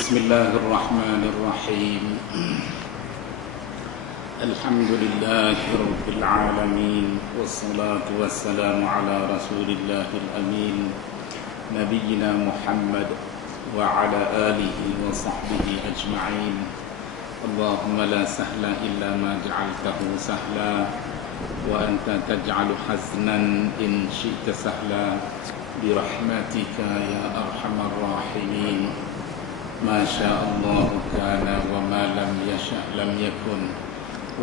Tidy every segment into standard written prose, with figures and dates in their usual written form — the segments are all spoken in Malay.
بسم الله الرحمن الرحيم الحمد لله رب العالمين والصلاة والسلام على رسول الله الأمين نبينا محمد وعلى آله وصحبه أجمعين اللهم لا سهل إلا ما جعلته سهلا وأنت تجعل حزنا إن شئت سهلا برحمتك يا أرحم الراحمين ما شاء الله كان وما لم يشأ لم يكن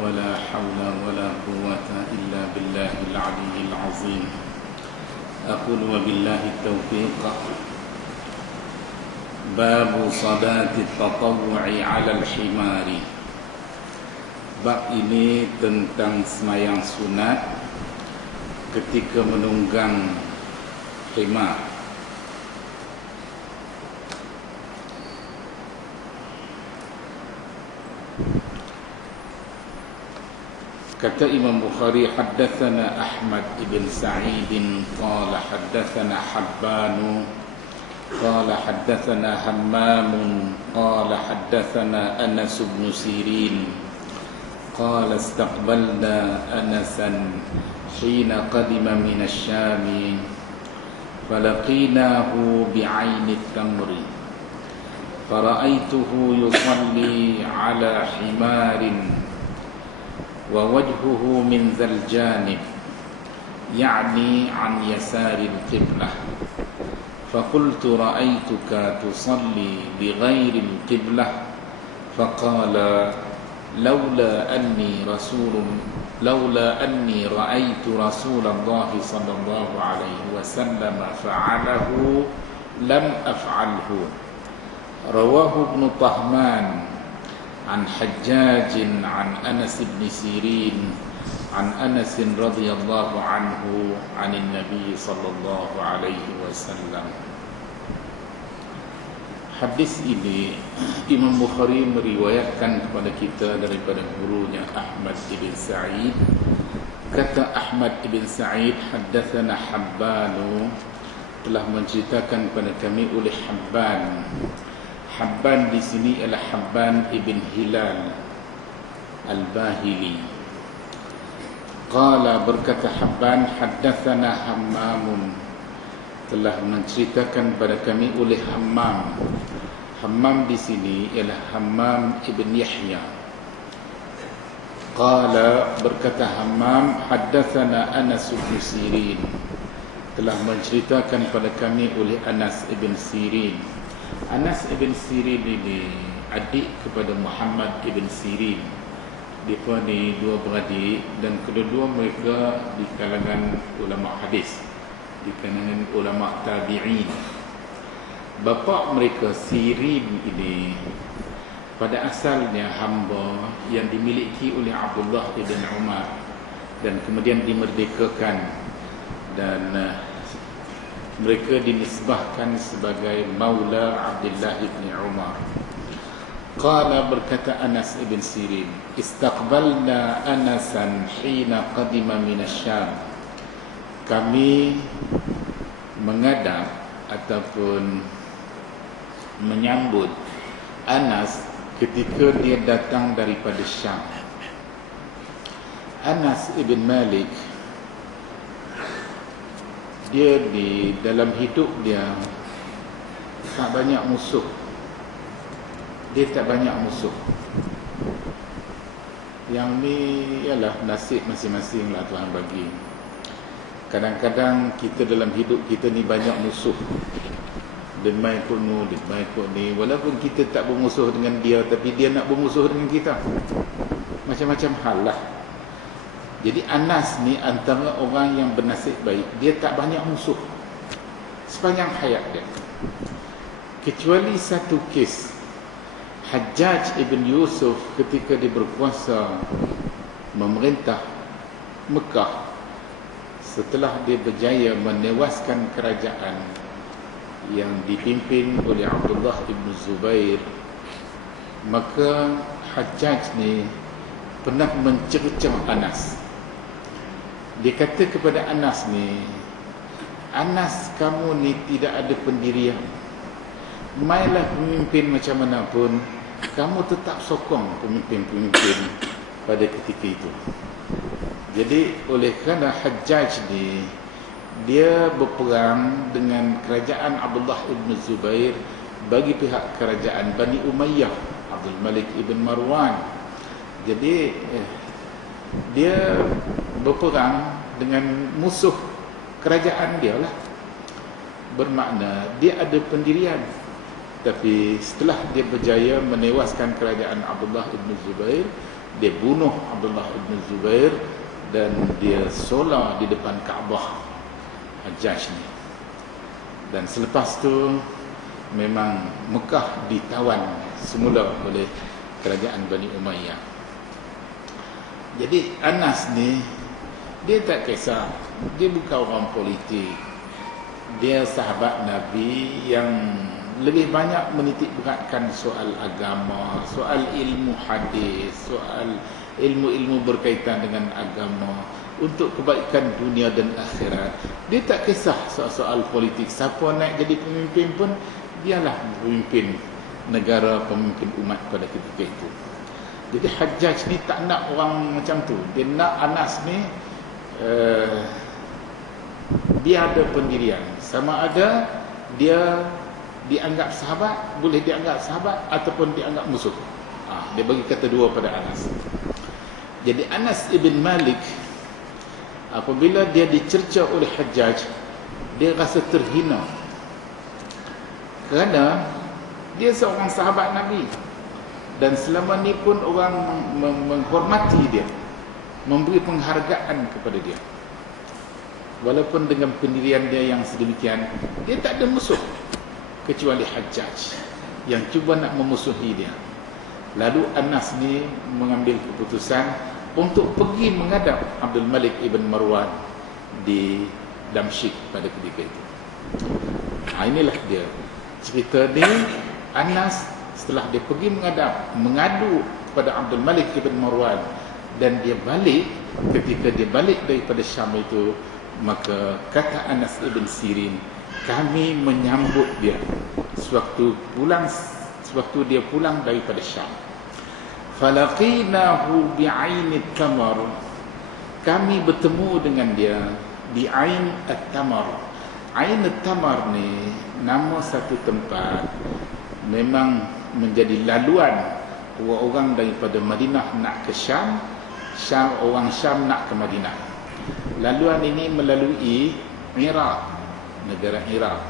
ولا حول ولا قوة إلا بالله العلي العظيم أقول وبالله التوفيق باب صلاة التطوع على الحمار. Bab ini tentang sembahyang sunat ketika menunggang himar. Kata Imam Bukhari, haddatsana Ahmad ibn Sa'id qala haddatsana Habban qala haddatsana Hammam qala haddatsana Anas bin Sirin qala istaqbalna Anasan hina qadima min asy-Syam falaqinahu bi'aini at-tamr fara'aituhu yusalli 'ala himarin ووجهه من ذا الجانب يعني عن يسار القبلة فقلت رأيتك تصلي بغير القبلة فقال لولا أني رأيت رسول الله صلى الله عليه وسلم فعله لم أفعله. رواه ابن طهمان عن حجاج عن أنس بن سيرين عن أنس رضي الله عنه عن النبي صلى الله عليه وسلم. Hadis ini Imam Bukhari meriwayatkan kepada kita daripada gurunya Ahmad ibn Sa'id. Kata Ahmad ibn Sa'id, haddatsana Habban, telah menceritakan kepada kami oleh Habban. Habban di sini adalah Habban ibn Hilal Al-Bahili. Qala, berkata Habban, haddatsana Hammam, telah menceritakan pada kami oleh Hammam. Hammam di sini ialah Hammam ibn Yahya. Qala, berkata Hammam, haddatsana Anas bin Sirin, telah menceritakan pada kami oleh Anas ibn Sirin. Anas ibn Sirin ini adik kepada Muhammad ibn Sirin. Mereka ni dua beradik dan kedua-dua mereka di kalangan ulama hadis, di kalangan ulama tabi'in. Bapa mereka Sirin ini pada asalnya hamba yang dimiliki oleh Abdullah ibn Umar dan kemudian dimerdekakan, dan mereka dinisbahkan sebagai maula Abdullah ibn Umar. Qala, berkata Anas ibn Sirin, istaqbalna Anasan hina qadima min asy-Syam. Kami menghadap ataupun menyambut Anas ketika dia datang daripada Syam. Anas ibn Malik, dia di dalam hidup dia tak banyak musuh. Dia tak banyak musuh. Yang ni ialah nasib masing-masing lah Tuhan bagi. Kadang-kadang kita dalam hidup kita ni banyak musuh. Demai kuno, demai ni. Walaupun kita tak bermusuh dengan dia, tapi dia nak bermusuh dengan kita. Macam-macam hal lah. Jadi Anas ni antara orang yang bernasib baik. Dia tak banyak musuh sepanjang hayat dia, kecuali satu kes. Hajjaj ibn Yusuf ketika dia berkuasa memerintah Mekah, setelah dia berjaya menewaskan kerajaan yang dipimpin oleh Abdullah ibn Zubair, maka Hajjaj ni pernah mencercah Anas. Dia kata kepada Anas ni, Anas, kamu ni tidak ada pendirian. mainlah pemimpin macam mana pun, kamu tetap sokong pemimpin-pemimpin pada ketika itu. Jadi oleh kerana Hajjaj ni, dia berperang dengan kerajaan Abdullah ibn Zubair bagi pihak kerajaan Bani Umayyah, Abdul Malik ibn Marwan. Jadi dia berperang dengan musuh kerajaan dia lah. Bermakna dia ada pendirian. Tapi setelah dia berjaya menewaskan kerajaan Abdullah ibn Zubair, dia bunuh Abdullah ibn Zubair dan dia solar di depan Kaabah Hajjaj ni. Dan selepas tu memang Mekah ditawan semula oleh kerajaan Bani Umayyah. Jadi Anas ni, dia tak kisah, dia bukan orang politik. Dia sahabat Nabi yang lebih banyak menitik beratkan soal agama, soal ilmu hadis, soal ilmu-ilmu berkaitan dengan agama untuk kebaikan dunia dan akhirat. Dia tak kisah soal-soal politik. Siapa naik jadi pemimpin pun, dialah pemimpin negara, pemimpin umat pada ketika itu. Jadi Hajjaj ni tak nak orang macam tu. Dia nak Anas ni dia ada pendirian. Sama ada dia dianggap sahabat, boleh dianggap sahabat ataupun dianggap musuh. Dia bagi kata dua pada Anas. Jadi Anas ibn Malik, apabila dia dicerca oleh Hajjaj, dia rasa terhina. Kerana dia seorang sahabat Nabi. Dan selama ni pun orang menghormati dia, memberi penghargaan kepada dia. Walaupun dengan pendirian dia yang sedemikian, dia tak ada musuh kecuali Hajjaj yang cuba nak memusuhi dia. Lalu Anas ni mengambil keputusan untuk pergi menghadap Abdul Malik ibn Marwan di Damsyik pada ketika itu. Inilah dia cerita ni. Anas setelah dia pergi mengadu kepada Abdul Malik ibn Marwan, dan dia balik, ketika dia balik daripada Syam itu, maka kata Anas ibn Sirin, kami menyambut dia sewaktu dia pulang daripada Syam. Falaqinahu bi'ainit tamar, kami bertemu dengan dia di Ain at-Tamar. Ain at-Tamar ni nama satu tempat, memang menjadi laluan orang daripada Madinah nak ke Syam, orang Syam nak ke Madinah. Laluan ini melalui Iraq, negara Iraq.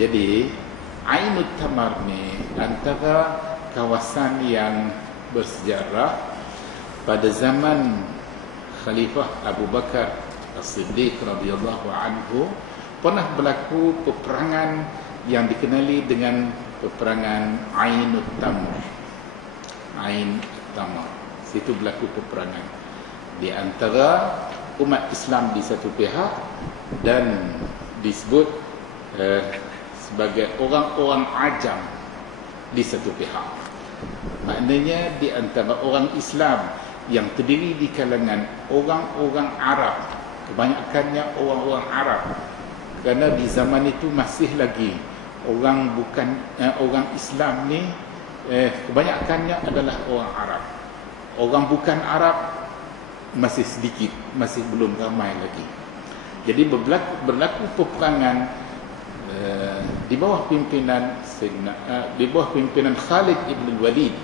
Jadi Ainut Tamar ni antara kawasan yang bersejarah. Pada zaman Khalifah Abu Bakar As-Siddiq radhiyallahu anhu, pernah berlaku peperangan yang dikenali dengan peperangan Ainut Tamar. Ain Tamar, situ berlaku peperangan di antara umat Islam di satu pihak dan disebut sebagai orang-orang ajam di satu pihak. Maknanya di antara orang Islam yang terdiri di kalangan orang-orang Arab, kebanyakannya orang-orang Arab, kerana di zaman itu masih lagi orang Islam ni kebanyakannya adalah orang Arab. Orang bukan Arab masih sedikit, masih belum ramai lagi. Jadi berlaku peperangan di bawah pimpinan Khalid ibn Walid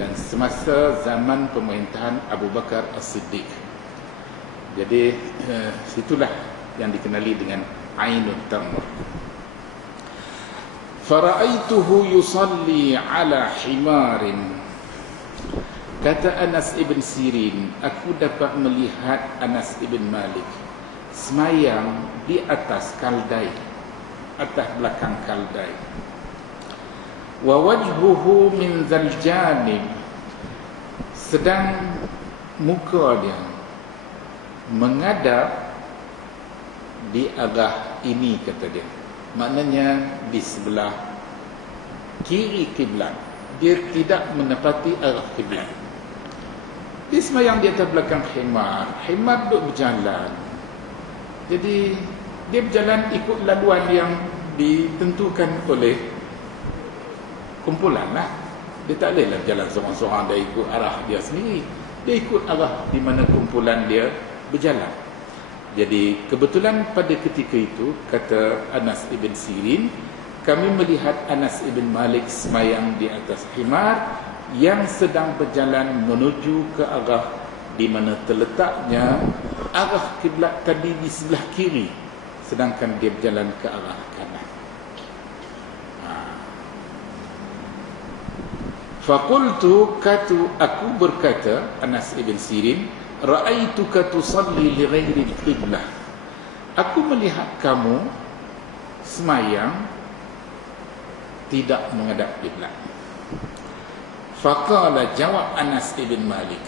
dan semasa zaman pemerintahan Abu Bakar As-Siddiq. Jadi situlah yang dikenali dengan Ainut Tamar. Fara'aituhu yusalli ala himarin. Kata Anas ibn Sirin, aku dapat melihat Anas ibn Malik semayang di atas kaldai, atas belakang kaldai. Wa wajhuhu min zal janib, sedang muka dia menghadap di arah ini, kata dia. Maknanya di sebelah kiri kiblat. Dia tidak menepati arah kiblat. Dia semayang di atas belakang khimar. Khimar duduk berjalan. Jadi dia berjalan ikut laluan yang ditentukan oleh kumpulan lah. Dia tak boleh lah jalan seorang-seorang, dia ikut arah dia sendiri. Dia ikut arah di mana kumpulan dia berjalan. Jadi kebetulan pada ketika itu, kata Anas ibn Sirin, kami melihat Anas ibn Malik semayang di atas himar yang sedang berjalan menuju ke arah di mana terletaknya arah kiblat tadi di sebelah kiri, sedangkan dia berjalan ke arah kanan. Faqultu, aku berkata, Anas ibn Sirin, ra'aituka tusalli li ghairi al-qiblah. Aku melihat kamu semayang tidak menghadap kiblat. Faqala, jawab Anas ibn Malik,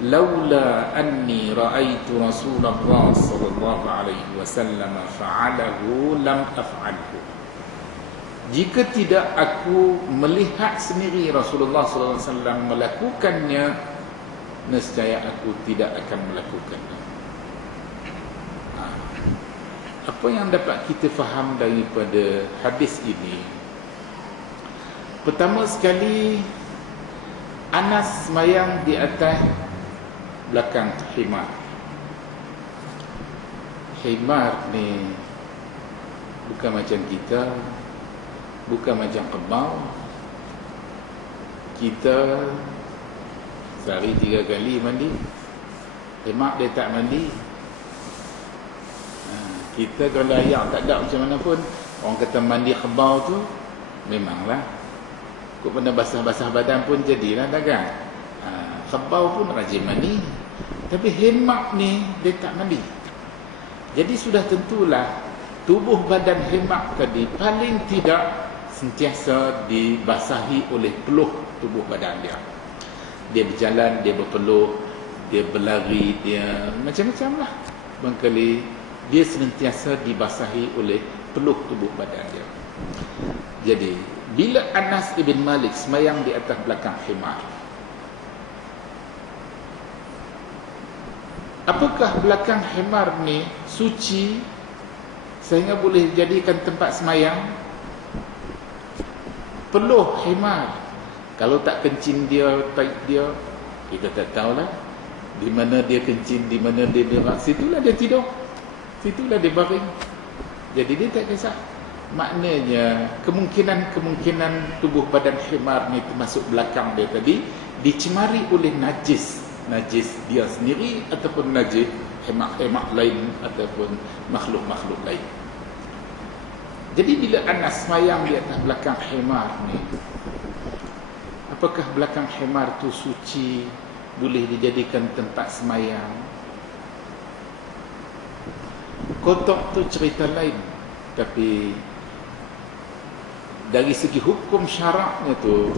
laula anni ra'aitu Rasulullah sallallahu alaihi wasallam fa'alahu lam af'alhu. Jika tidak aku melihat sendiri Rasulullah sallallahu alaihi wasallam melakukannya, nescaya aku tidak akan melakukannya. Apa yang dapat kita faham daripada hadis ini? Pertama sekali, Anas semayang di atas belakang himar. Himar ni bukan macam kita, bukan macam kebau. Kita sehari 3 kali mandi. Himar dia tak mandi. Kita kalau air tak ada macam mana pun, orang kata mandi kebau tu memanglah kau pernah basah-basah badan pun jadilah dagang. Kebau pun rajin mandi, tapi hemak ni dia tak mandi. Jadi sudah tentulah tubuh badan hemak tadi paling tidak sentiasa dibasahi oleh peluh tubuh badan dia. Dia berjalan, dia berpeluh, dia berlari, dia macam-macam lah. Bangkali dia senantiasa dibasahi oleh peluh tubuh badan dia. Jadi bila Anas ibn Malik semayang di atas belakang himar, apakah belakang himar ni suci sehingga boleh dijadikan tempat semayang? Peluh himar, kalau tak kencing dia, taik dia, kita tak tahulah di mana dia kencing, di mana dia berak, situlah dia tidur, situlah dia baring. Jadi dia tak kisah. Maknanya kemungkinan tubuh badan himar ni termasuk belakang dia tadi dicemari oleh najis dia sendiri ataupun najis hemak-hemak lain ataupun makhluk-makhluk lain. Jadi bila Anas semayang di atas belakang himar ni, apakah belakang himar tu suci, boleh dijadikan tempat semayang? Kotak tu cerita lain, tapi dari segi hukum syaraknya tu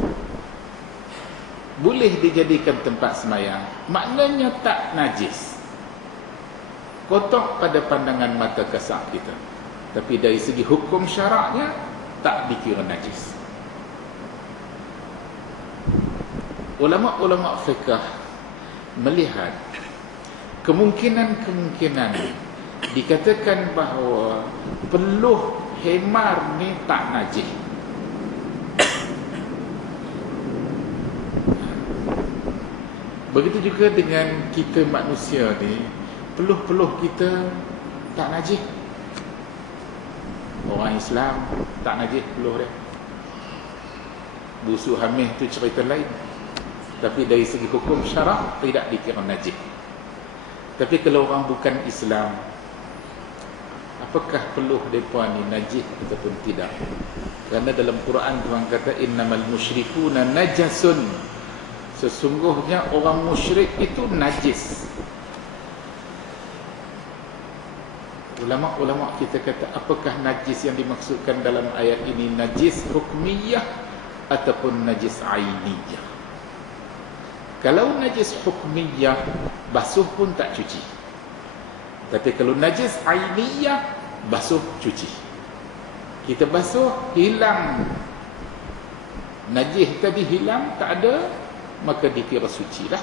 boleh dijadikan tempat semayang, maknanya tak najis. Kotak pada pandangan mata kasar kita, tapi dari segi hukum syaraknya tak dikira najis. Ulama-ulama fiqh melihat kemungkinan dikatakan bahawa peluh himar ni tak najis. Begitu juga dengan kita manusia ni, peluh-peluh kita tak najis. Orang Islam tak najis peluh dia. Busuk hamil tu cerita lain, tapi dari segi hukum syarak tidak dikira najis. Tapi kalau orang bukan Islam, apakah peluh mereka ni najis ataupun tidak? Kerana dalam Quran Tuhan kata innamal musyrikuna najasun, sesungguhnya orang musyrik itu najis. Ulama-ulama kita kata, apakah najis yang dimaksudkan dalam ayat ini? Najis hukmiyah ataupun najis ainiyah? Kalau najis hukmiyah, basuh pun tak cuci. Tapi kalau najis ainiyah, basuh cuci. Kita basuh, hilang najis tadi, hilang, tak ada, maka dikira suci lah.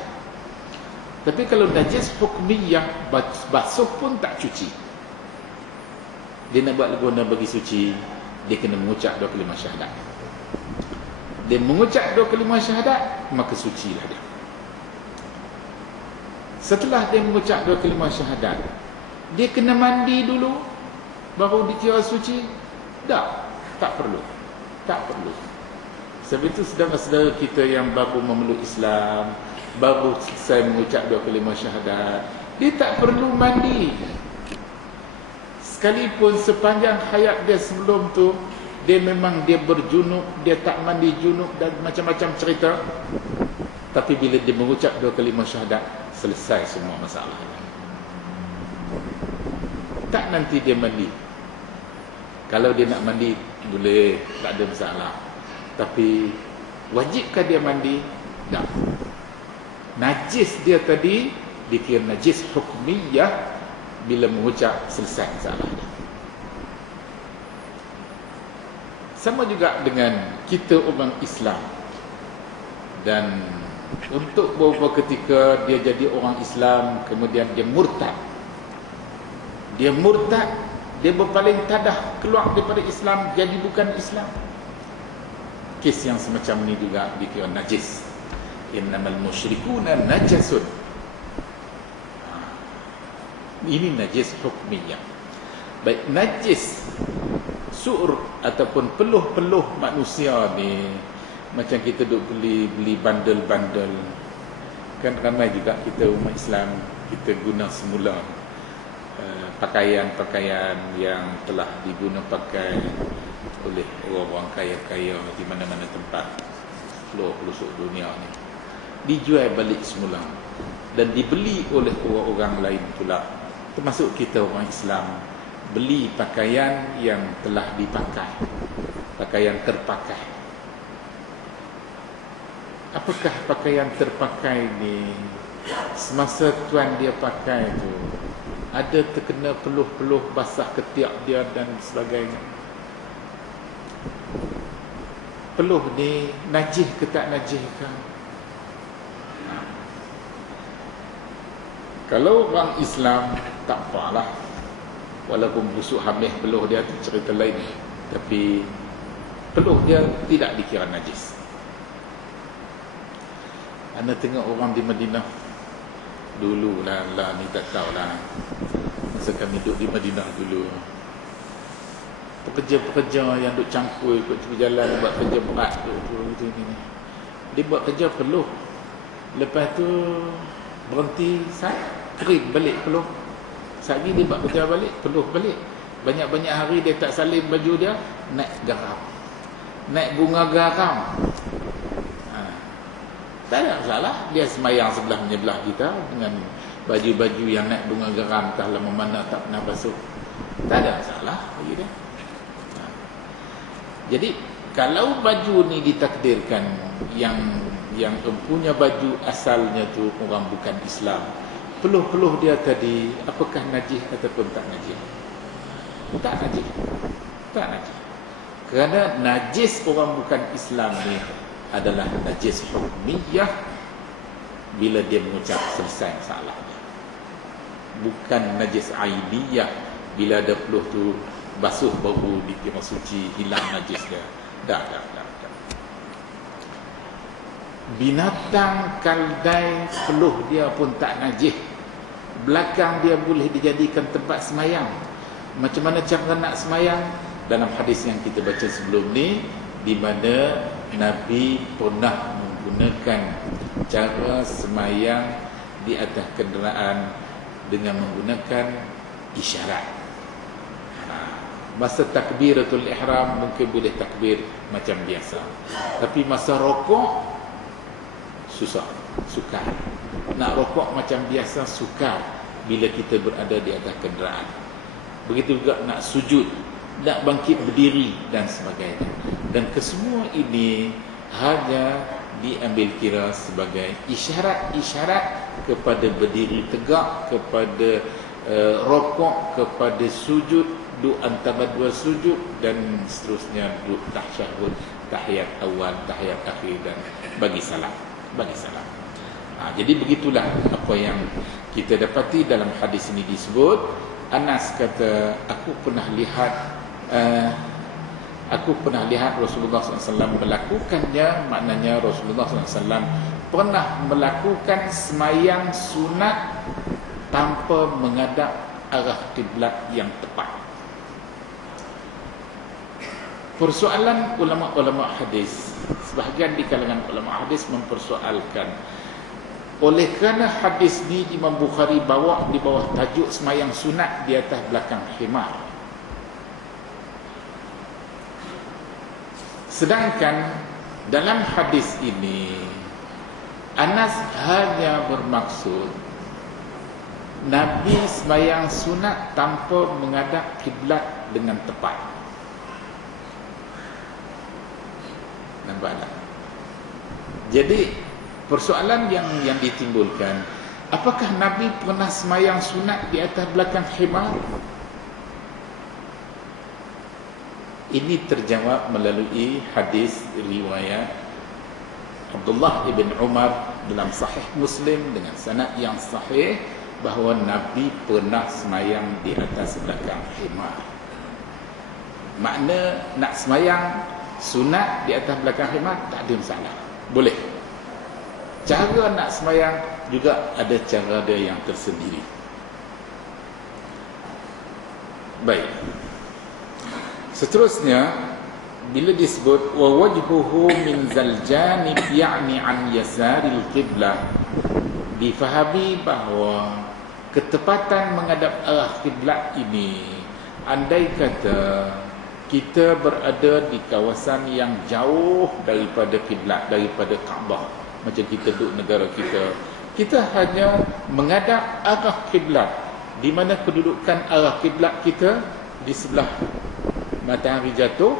Tapi kalau najis hukmiyah, basuh pun tak cuci. Dia nak buat guna bagi suci, dia kena mengucap 2 kalimah syahadat. dia mengucap dua kalimah syahadat, maka sucilah dia. Setelah dia mengucap dua kalimah syahadat, dia kena mandi dulu baru dikira suci? Tak perlu. Tak perlu. Sebab itu saudara-saudara kita yang baru memeluk Islam, baru selesai mengucap dua kalimah syahadat, dia tak perlu mandi. Sekalipun sepanjang hayat dia sebelum tu dia memang dia berjunub, dia tak mandi junub dan macam-macam cerita, tapi bila dia mengucap dua kalimah syahadat, selesai semua masalah. Tak nanti dia mandi. Kalau dia nak mandi boleh, tak ada masalah. Tapi wajibkah dia mandi? Tak. Najis dia tadi dikira najis hukmiyah bila mengucap, selesai masalah dia. Sama juga dengan kita orang Islam. Dan untuk beberapa ketika dia jadi orang Islam, kemudian dia murtad. Dia murtad, dia berpaling tadah, keluar daripada Islam, jadi bukan Islam. Kes yang semacam ni juga dikira najis. Innamal musyrikuna najasun. Ini najis hukmiyah. Baik, najis sur ataupun peluh-peluh manusia ni, macam kita duk beli bandel-bandel. Kan ramai juga kita umat Islam, kita guna semula pakaian-pakaian yang telah diguna pakai oleh orang-orang kaya-kaya di mana-mana tempat pelosok dunia ni, dijual balik semula dan dibeli oleh orang-orang lain pula, termasuk kita orang Islam, beli pakaian yang telah dipakai, pakaian terpakai. Apakah pakaian terpakai ni semasa tuan dia pakai tu ada terkena peluh-peluh basah ketiak dia dan sebagainya? Peluh ni najis ke tak najis ke? Kalau orang Islam tak apalah, walaupun busuk habis peluh dia tu cerita lain, tapi peluh dia tidak dikira najis. Anda tengok orang di Madinah dulu lah ni, tak tahulah, masa kami duduk di Madinah dulu, pekerja-pekerja yang duduk cangkul ikut jalan buat kerja berat tu ni, dia buat kerja peluh, lepas tu berhenti kering balik peluh, lagi dia buat kerja balik, peluh balik, banyak-banyak hari dia tak salin baju dia, naik garam, naik bunga garam. Tak ada masalah, dia semayang sebelah-menyebelah kita dengan baju-baju yang naik bunga garam, entah lama mana tak pernah basuh, tak ada masalah bagi dia. Jadi kalau baju ni ditakdirkan yang punya baju asalnya tu orang bukan Islam, peluh-peluh dia tadi apakah najis ataupun tak najis? Tak najis. Tak najis. Kerana najis orang bukan Islam ni adalah najis hukmiyah bila dia mengucap, selesai masalah dia. Bukan najis aibiyah bila ada peluh tu basuh baru dikira suci, hilang najis dia. Tak. Binatang kaldai peluh dia pun tak najis, belakang dia boleh dijadikan tempat semayang. Macam mana cara nak semayang? Dalam hadis yang kita baca sebelum ni, di mana Nabi pernah menggunakan cara semayang di atas kenderaan dengan menggunakan isyarat. Masa takbiratul ihram mungkin boleh takbir macam biasa, tapi masa rokok susah, sukar. Nak rokok macam biasa sukar bila kita berada di atas kenderaan. Begitu juga nak sujud, nak bangkit berdiri dan sebagainya. Dan kesemua ini hanya diambil kira sebagai isyarat-isyarat kepada berdiri tegak, kepada rokok, kepada sujud, duduk antara dua sujud dan seterusnya, duduk tasyahud, tahiyat awal, tahiyat akhir dan bagi salam. Jadi begitulah apa yang kita dapati dalam hadis ini disebut. Anas kata, aku pernah lihat Aku pernah lihat Rasulullah SAW melakukannya, maknanya Rasulullah SAW pernah melakukan semayang sunat tanpa menghadap arah kiblat yang tepat. Persoalan ulama-ulama hadis, sebahagian di kalangan ulama hadis mempersoalkan, oleh kerana hadis ni Imam Bukhari bawa di bawah tajuk semayang sunat di atas belakang khimar, sedangkan dalam hadis ini Anas hanya bermaksud Nabi sembahyang sunat tanpa menghadap kiblat dengan tepat. Nampak tak? Jadi persoalan yang ditimbulkan, apakah Nabi pernah sembahyang sunat di atas belakang khimar? Ini terjawab melalui hadis riwayat Abdullah ibn Umar dalam Sahih Muslim dengan sanad yang sahih, bahawa Nabi pernah semayang di atas belakang khimar. Makna nak semayang sunat di atas belakang khimar tak ada masalah, boleh. Cara nak semayang juga ada cara dia yang tersendiri. Baik. Seterusnya, bila disebut wa wajhuhu min zal janib ya'ni an yasaril qiblah, difahami bahawa ketepatan menghadap arah kiblat ini, andai kata kita berada di kawasan yang jauh daripada kiblat, daripada Kaabah, macam kita duduk negara kita hanya menghadap arah kiblat, di mana kedudukan arah kiblat kita di sebelah matahari jatuh,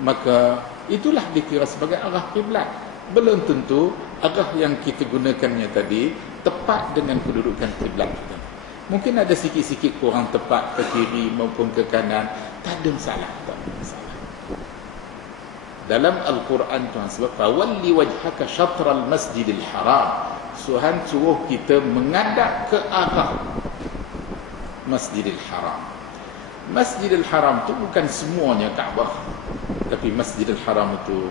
maka itulah dikira sebagai arah kiblat. Belum tentu arah yang kita gunakannya tadi tepat dengan kedudukan kiblat kita. Mungkin ada sikit-sikit kurang tepat ke kiri maupun ke kanan, tak ada masalah, tak ada masalah. Dalam Al-Quran Tuhan sebut fawalli wajhaka syatral masjidil haram, Tuhan suruh kita menghadap ke arah Masjidil Haram. Masjidil Haram itu bukan semuanya Kaabah, tapi Masjidil Haram itu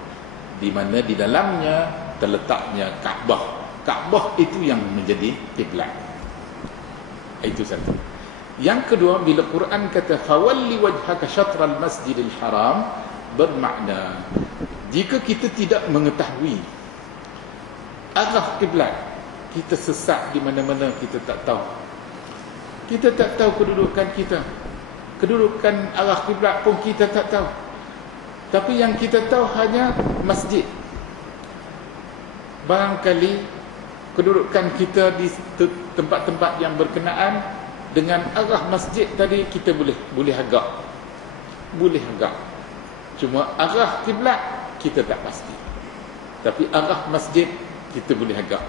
di mana di dalamnya terletaknya Kaabah. Kaabah itu yang menjadi kiblat. Itu satu. Yang kedua, bila Quran kata fawalli wajhaka syatral Masjidil Haram, bermakna jika kita tidak mengetahui arah kiblat, kita sesat di mana-mana, kita tak tahu. Kita tak tahu kedudukan kita. Kedudukan arah kiblat pun kita tak tahu. Tapi yang kita tahu hanya masjid. Barangkali kedudukan kita di tempat-tempat yang berkenaan dengan arah masjid tadi kita boleh agak. Boleh agak. Cuma arah kiblat kita tak pasti. Tapi arah masjid kita boleh agak.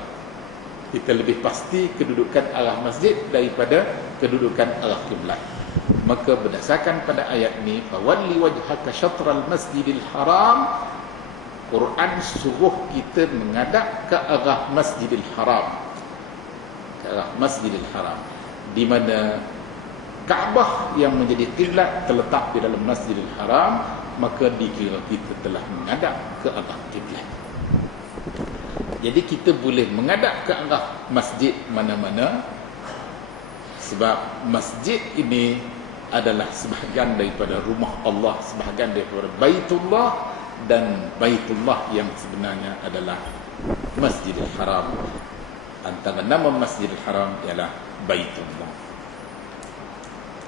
Kita lebih pasti kedudukan arah masjid daripada kedudukan arah kiblat. Maka berdasarkan pada ayat ni fawalli wajhaka syatral masjidil haram, Quran suruh kita menghadap ke arah Masjidil Haram, ke arah Masjidil Haram, di mana Kaabah yang menjadi kiblat terletak di dalam Masjidil Haram, maka dikira kita telah menghadap ke arah kiblat. Jadi kita boleh menghadap ke arah masjid mana-mana, sebab masjid ini adalah sebahagian daripada rumah Allah, sebahagian daripada Baitullah, dan Baitullah yang sebenarnya adalah Masjidil Haram. Antara nama Masjidil Haram ialah Baitullah.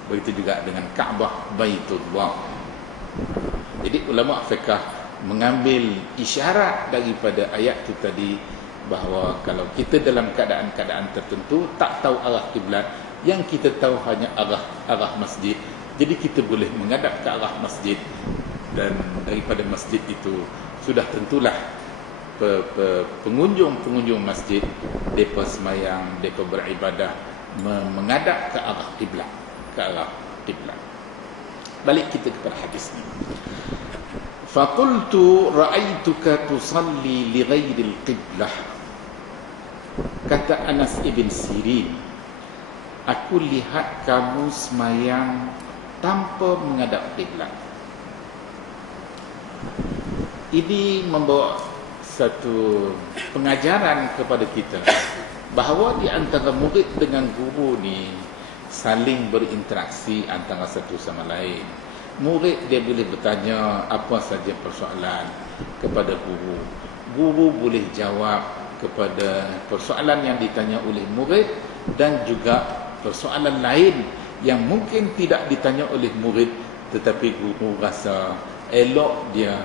Begitu juga dengan Kaabah, Baitullah. Jadi ulama fiqh mengambil isyarat daripada ayat itu tadi, bahawa kalau kita dalam keadaan-keadaan tertentu tak tahu arah kiblat, yang kita tahu hanya arah masjid, jadi kita boleh menghadap ke arah masjid, dan daripada masjid itu sudah tentulah pengunjung masjid depa semayang, depa beribadah menghadap ke arah kiblat, ke arah kiblat. Balik kita kepada hadis ni. Faqultu ra'aituka tusalli li ghairil qiblah. Kata Anas ibn Sirin, aku lihat kamu semayang tanpa menghadap kiblat. ini membawa satu pengajaran kepada kita bahawa di antara murid dengan guru ni saling berinteraksi antara satu sama lain. Murid dia boleh bertanya apa saja persoalan kepada guru. Guru boleh jawab kepada persoalan yang ditanya oleh murid, dan juga persoalan lain yang mungkin tidak ditanya oleh murid tetapi guru rasa elok dia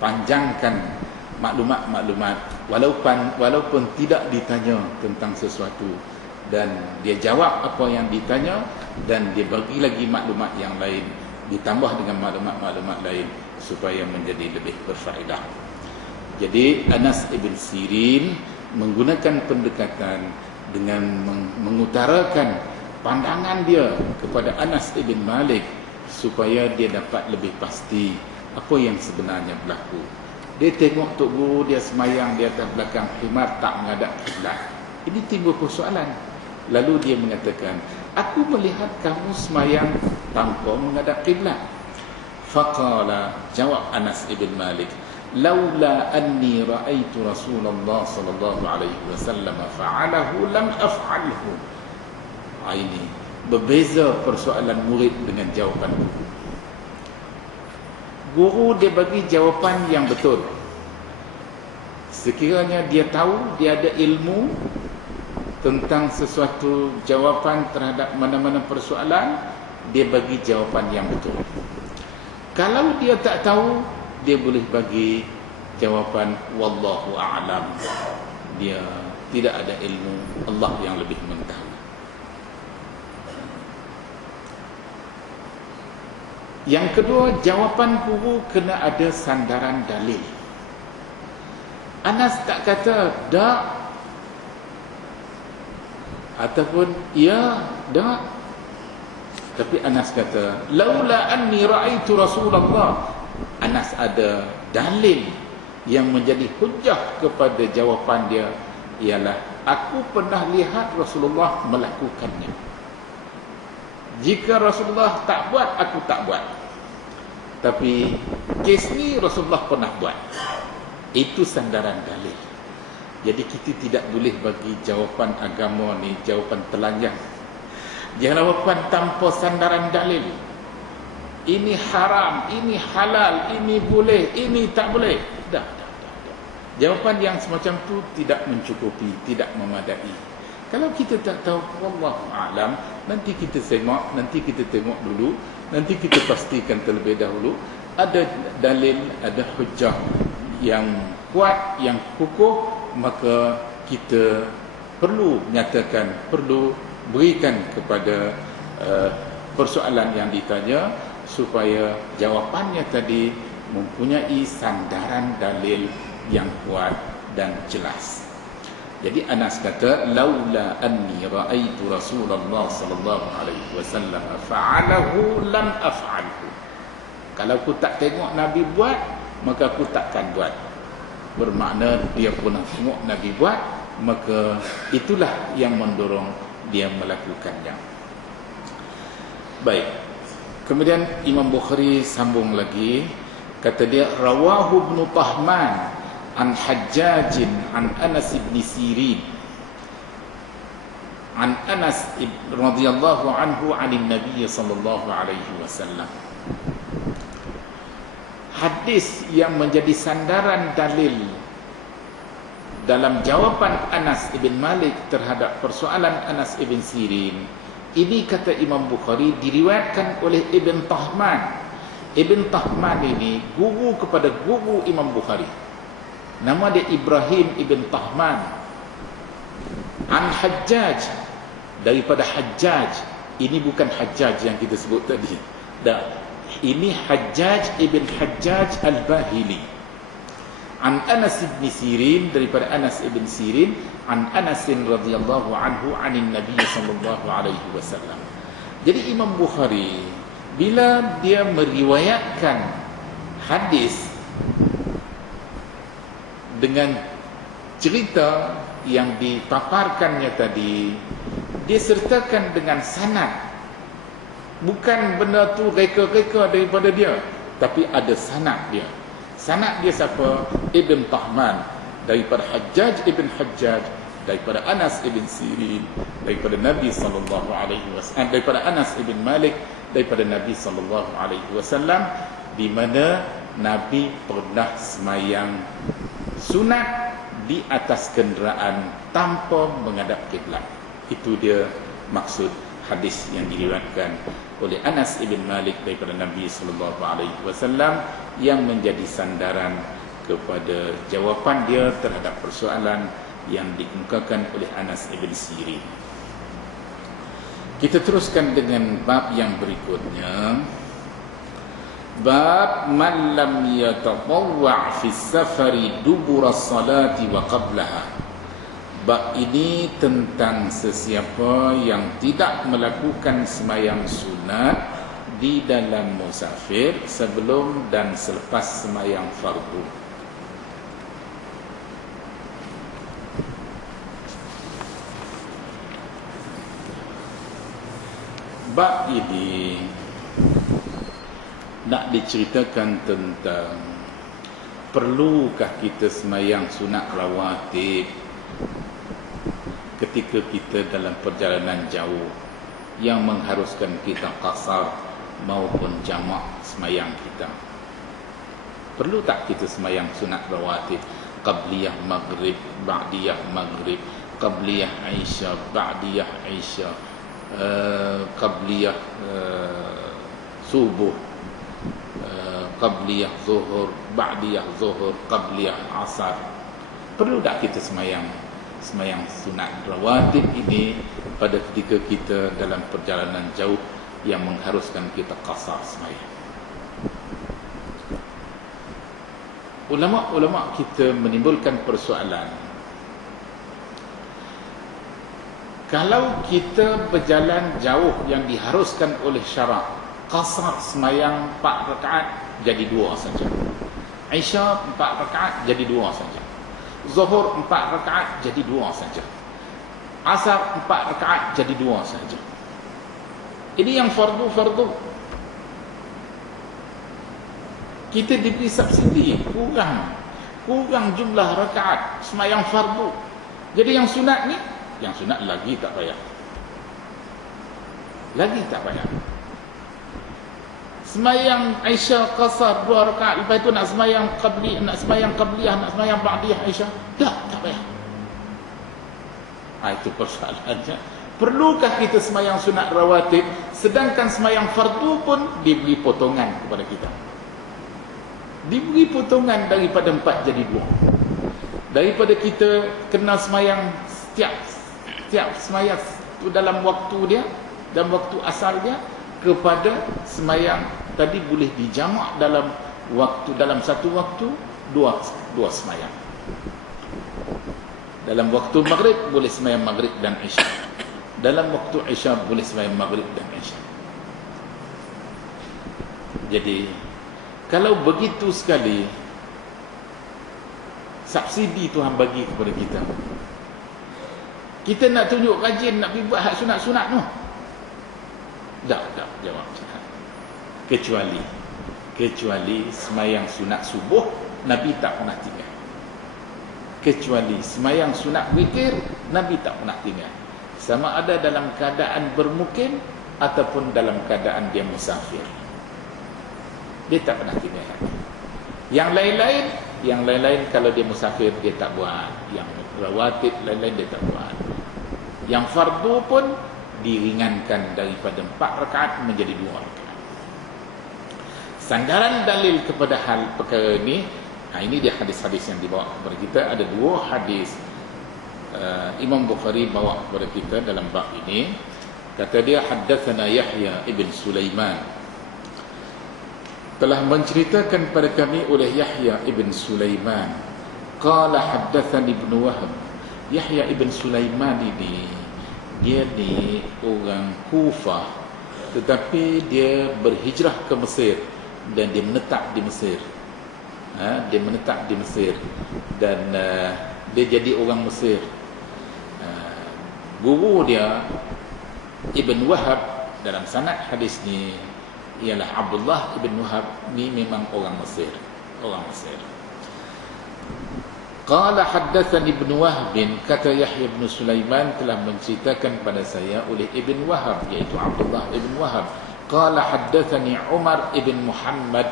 panjangkan maklumat-maklumat walaupun tidak ditanya tentang sesuatu, dan dia jawab apa yang ditanya dan dia bagi lagi maklumat yang lain ditambah dengan maklumat-maklumat lain supaya menjadi lebih berfaedah. Jadi Anas ibn Sirin menggunakan pendekatan dengan mengutarakan pandangan dia kepada Anas ibn Malik supaya dia dapat lebih pasti apa yang sebenarnya berlaku. Dia tengok tok guru dia semayang di atas belakang khimar tak menghadap kiblat. Ini timbul persoalan. Lalu dia mengatakan, aku melihat kamu semayang tanpa menghadap kiblat. Faqala, jawab Anas ibn Malik, laula anni ra'aitu Rasulullah sallallahu alaihi wasallam fa'alahu lam af'alhu. Ini berbeza persoalan murid dengan jawapan guru. Guru dia bagi jawapan yang betul. Sekiranya dia tahu, dia ada ilmu tentang sesuatu jawapan terhadap mana-mana persoalan, dia bagi jawapan yang betul. Kalau dia tak tahu, dia boleh bagi jawapan wallahu a'lam. Dia tidak ada ilmu, Allah yang lebih mengetahui. Yang kedua, jawapan guru kena ada sandaran dalil. Anas tak kata dak ataupun ya dak, tapi Anas kata laula anni ra'aitu Rasulullah. Anas ada dalil yang menjadi hujah kepada jawapan dia, ialah aku pernah lihat Rasulullah melakukannya. Jika Rasulullah tak buat, aku tak buat. Tapi kes ni Rasulullah pernah buat. Itu sandaran dalil. Jadi kita tidak boleh bagi jawapan agama ni jawapan telanjang. Jawapan tanpa sandaran dalil. Ini haram, ini halal, ini boleh, ini tak boleh. Dah. Jawapan yang semacam tu tidak mencukupi, tidak memadai. Kalau kita tak tahu, wallahu a'lam, nanti kita tengok dulu, nanti kita pastikan terlebih dahulu ada dalil, ada hujah yang kuat, yang kukuh, maka kita perlu nyatakan, perlu berikan kepada persoalan yang ditanya supaya jawapannya tadi mempunyai sandaran dalil yang kuat dan jelas. Jadi Anas kata laula anni ra'aitu Rasulullah sallallahu alaihi wasallam fa'alahu lam af'alhu. Kalau aku tak tengok Nabi buat, maka aku takkan buat. Bermakna dia pernah tengok Nabi buat, maka itulah yang mendorong dia melakukannya. Baik. Kemudian Imam Bukhari sambung lagi, kata dia rawahu Ibnu Tahman an Hajjaj an Anas ibn Sirin an Anas radhiyallahu anhu anin Nabi sallallahu alaihi wasallam. Hadis yang menjadi sandaran dalil dalam jawapan Anas ibn Malik terhadap persoalan Anas ibn Sirin ini, kata Imam Bukhari, diriwayatkan oleh Ibn Tahman. Ibn Tahman ini guru kepada guru Imam Bukhari. Nama dia Ibrahim Ibn Tahman. An Hajjaj, daripada Hajjaj. Ini bukan Hajjaj yang kita sebut tadi. Ini Hajjaj Ibn Hajjaj Al-Bahili. An Anas ibn Sirin, daripada Anas ibn Sirin, an Anas radhiyallahu anhu anin Nabi sallallahu alaihi wasallam. Jadi Imam Bukhari bila dia meriwayatkan hadis dengan cerita yang dipaparkannya tadi, dia sertakan dengan sanad. Bukan benda tu reka-reka daripada dia, tapi ada sanad dia. Sanad dia siapa? Ibn Tahman, daripada Hajjaj ibn Hajjaj, daripada Anas ibn Sirin, daripada Nabi sallallahu alaihi wasallam, daripada Anas ibn Malik, daripada Nabi sallallahu alaihi wasallam, di mana Nabi pernah semayang sunat di atas kenderaan tanpa menghadap kiblat. Itu dia maksud hadis yang diriwayatkan oleh Anas ibn Malik daripada Nabi sallallahu alaihi wasallam, yang menjadi sandaran kepada jawapan dia terhadap persoalan yang dikemukakan oleh Anas ibn Sirin. Kita teruskan dengan bab yang berikutnya. Bab man lam yatatawwa' fi safari dubura salati wa qablaha. Bab ini tentang sesiapa yang tidak melakukan sembahyang sunat di dalam musafir sebelum dan selepas sembahyang fardu. Bab ini nak diceritakan tentang perlukah kita sembahyang sunat rawatib ketika kita dalam perjalanan jauh yang mengharuskan kita qasar maupun jamak sembahyang kita. Perlu tak kita sembahyang sunat rawatib, qabliyah maghrib, ba'diyah maghrib, qabliyah isya, ba'diyah isya, qabliyah subuh, qabliyah zuhur, ba'diyah zuhur, qabliyah asar. Perlu tak kita sembahyang sunat rawatib ini pada ketika kita dalam perjalanan jauh yang mengharuskan kita qasar sembahyang? Ulama-ulama kita menimbulkan persoalan, kalau kita berjalan jauh yang diharuskan oleh syarak, qasar sembahyang 4 rakaat jadi 2 saja, Isya 4 rakaat jadi 2 saja, Zuhur 4 rakaat jadi 2 saja, Asar 4 rakaat jadi 2 saja. Ini yang fardu-fardu. Kita diberi subsidi, kurang jumlah rakaat sembahyang fardu. Jadi yang sunat ni, yang sunat lagi tak payah. Lagi tak payah. Sembahyang Aisyah qasar 2 rakaat, lepas itu nak sembahyang qabliyah, nak sembahyang ba'diyah Aisyah, tak payah. Itu persoalannya. Perlukah kita sembahyang sunat rawatib sedangkan sembahyang fardu pun diberi potongan kepada kita? Diberi potongan daripada 4 jadi 2. Daripada kita kena sembahyang setiap sembahyang dalam waktu dia, dalam waktu asal dia, kepada sembahyang tadi boleh dijamak dalam satu waktu dua sembahyang. Dalam waktu maghrib boleh sembahyang maghrib dan isya. Dalam waktu isya boleh sembahyang maghrib dan isya. Jadi kalau begitu sekali subsidi Tuhan bagi kepada kita, kita nak tunjuk rajin nak pergi buat hak sunat-sunat tu. Tak jawab cakap. Kecuali sembahyang sunat subuh Nabi tak pernah tinggal. Kecuali sembahyang sunat witir Nabi tak pernah tinggal. Sama ada dalam keadaan bermukim ataupun dalam keadaan dia musafir, dia tak pernah tinggal. Yang lain-lain kalau dia musafir dia tak buat. Yang rawatib lain-lain dia tak buat. Yang fardu pun diringankan daripada 4 rakaat menjadi 2 rakaat. Sandaran dalil kepada hal perkara ini, ini dia hadis-hadis yang dibawa kepada kita. Ada 2 hadis Imam Bukhari bawa kepada kita dalam bab ini. Kata dia, haddatsana Yahya ibn Sulaiman, telah menceritakan pada kami oleh Yahya ibn Sulaiman, qala haddatsani ibn Wahab. Yahya ibn Sulaiman ini, dia ni orang Kufah, tetapi dia berhijrah ke Mesir dan dia menetap di Mesir. Dia menetap di Mesir dan dia jadi orang Mesir. Guru dia Ibn Wahab dalam sanad hadis ni ialah Abdullah Ibn Wahab, ni memang orang Mesir. orang Mesir. Qala haddatsani Ibn Wahb, kata Yahya bin Sulaiman telah menceritakan pada saya oleh Ibn Wahab, iaitu Abdullah ibn Wahab. Qala haddatsani Umar ibn Muhammad,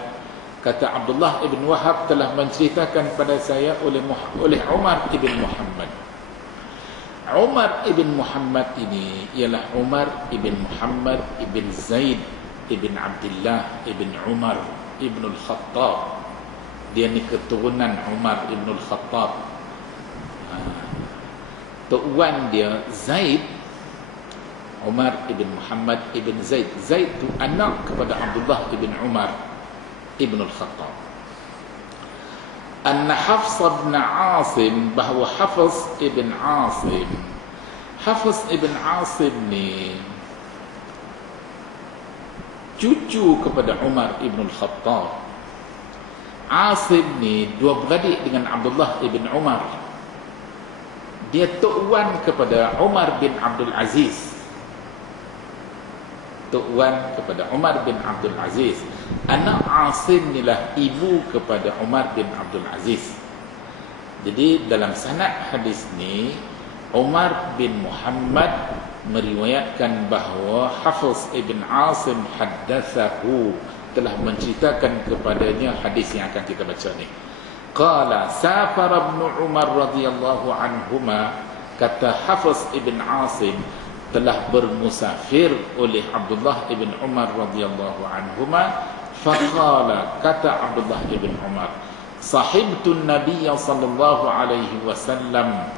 kata Abdullah ibn Wahab telah menceritakan pada saya oleh Umar ibn Muhammad. Umar ibn Muhammad ini ialah Umar ibn Muhammad ibn Zaid ibn Abdullah ibn Umar ibn al-Khattab. Dia ni keturunan Umar ibn al-Khattab. Tok wan dia Zaid, Umar ibn Muhammad ibn Zaid. Zaid tu anak kepada Abdullah ibn Umar ibn al-Khattab. Anna Hafs ibn Asim, bahawa Hafs ibn Asim, Hafs ibn Asim ni cucu kepada Umar ibn al-Khattab. Asim ni dua beradik dengan Abdullah ibn Umar. Dia tok wan kepada Umar bin Abdul Aziz. Tok wan kepada Umar bin Abdul Aziz. Anak Asim inilah ibu kepada Umar bin Abdul Aziz. Jadi dalam sanad hadis ni, Umar bin Muhammad meriwayatkan bahawa Hafs ibn Asim haddatsahu, telah menceritakan kepadanya hadis yang akan kita baca ni. Qala safara ibn Umar radhiyallahu anhuma, kata Hafs ibn Asim telah bermusafir oleh Abdullah ibn Umar radhiyallahu anhuma. Faqala, kata Abdullah ibn Umar, sahibtu an-nabiy sallallahu alaihi wasallam,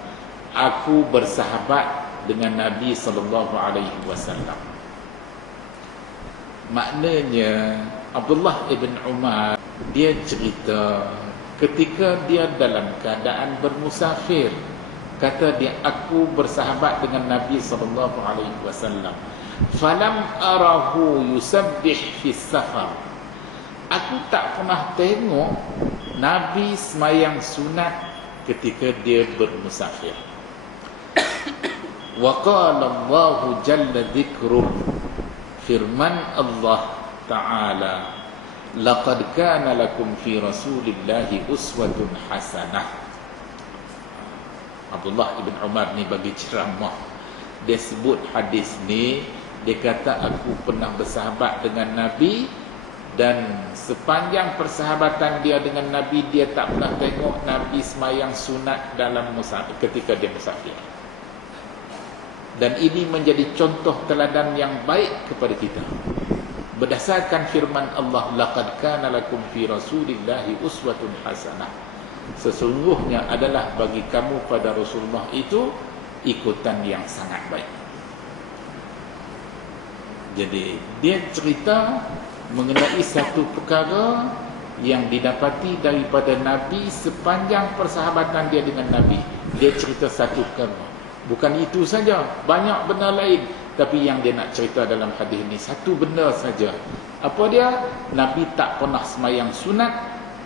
aku bersahabat dengan Nabi sallallahu alaihi wasallam. Maknanya Abdullah ibn Umar dia cerita ketika dia dalam keadaan bermusafir, kata dia, aku bersahabat dengan Nabi sallallahu alaihi wasallam. Falam arahu yusabbih fi safar, aku tak pernah tengok Nabi semayang sunat ketika dia bermusafir. Wa qala Allahu jalla dzikruh, firman Allah Ta'ala, laqad kana lakum fi rasulillahi uswatun hasanah. Abdullah ibn Umar ni bagi ceramah, dia sebut hadis ni, dia kata aku pernah bersahabat dengan Nabi, dan sepanjang persahabatan dia dengan Nabi, dia tak pernah tengok Nabi semayang sunat dalam musafir, ketika dia musafir. Dan ini menjadi contoh teladan yang baik kepada kita. Berdasarkan firman Allah, laqad kana lakum fi rasulillahi uswatun hasanah, sesungguhnya adalah bagi kamu pada Rasulullah itu ikutan yang sangat baik. Jadi dia cerita mengenai satu perkara yang didapati daripada Nabi sepanjang persahabatan dia dengan Nabi. Dia cerita satu perkara. Bukan itu saja, banyak benda lain, tapi yang dia nak cerita dalam hadis ini satu benda saja. Apa dia? Nabi tak pernah semayang sunat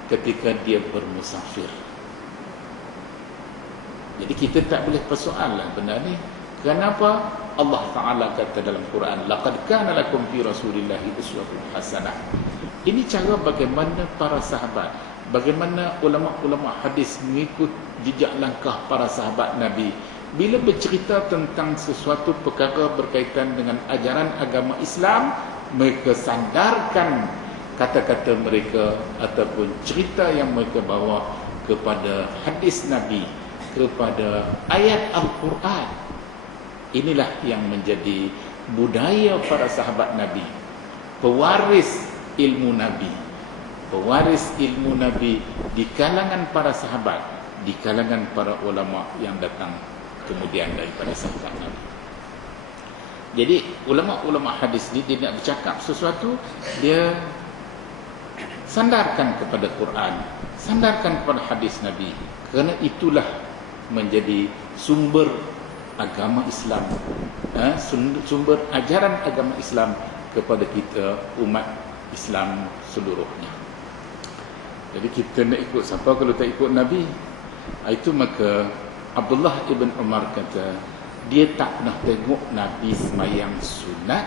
ketika dia bermusafir. Jadi kita tak boleh persoalkan benda ni. Kenapa? Allah Ta'ala kata dalam Quran, laqad kana lakum fi rasulillahi uswatun hasanah. Ini cara bagaimana para sahabat, bagaimana ulama-ulama hadis mengikut jejak langkah para sahabat Nabi. Bila bercerita tentang sesuatu perkara berkaitan dengan ajaran agama Islam, mereka sandarkan kata-kata mereka ataupun cerita yang mereka bawa kepada hadis Nabi, kepada ayat Al-Quran. Inilah yang menjadi budaya para sahabat Nabi, pewaris ilmu Nabi, pewaris ilmu Nabi di kalangan para sahabat, di kalangan para ulama yang datang kemudian daripada sahabat Nabi. Jadi ulama-ulama hadis ni, dia nak bercakap sesuatu, dia sandarkan kepada Quran, sandarkan kepada hadis Nabi, kerana itulah menjadi sumber agama Islam, sumber ajaran agama Islam kepada kita umat Islam seluruhnya. Jadi kita nak ikut siapa kalau tak ikut Nabi? Itu maka Abdullah ibn Umar kata dia tak pernah tengok Nabi semayang sunat.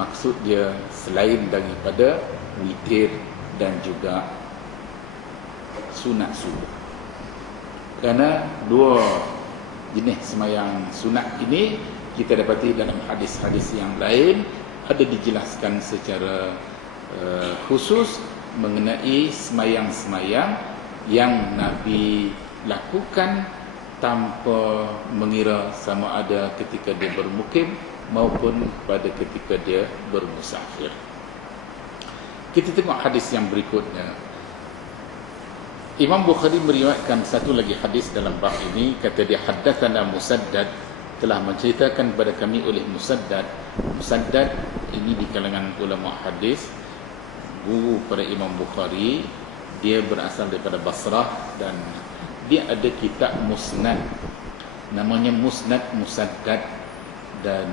Maksud dia selain daripada witir dan juga sunat subuh. Kerana dua jenis semayang sunat ini kita dapati dalam hadis-hadis yang lain ada dijelaskan secara khusus mengenai semayang-semayang yang Nabi lakukan tanpa mengira sama ada ketika dia bermukim maupun pada ketika dia bermusafir. Kita tengok hadis yang berikutnya. Imam Bukhari meriwayatkan satu lagi hadis dalam bab ini, kata dia haddatsana Musaddad, telah menceritakan kepada kami oleh Musaddad. Musaddad ini di kalangan ulama hadis, guru pada Imam Bukhari. Dia berasal daripada Basrah dan dia ada kitab Musnad, namanya Musnad Musaddad. Dan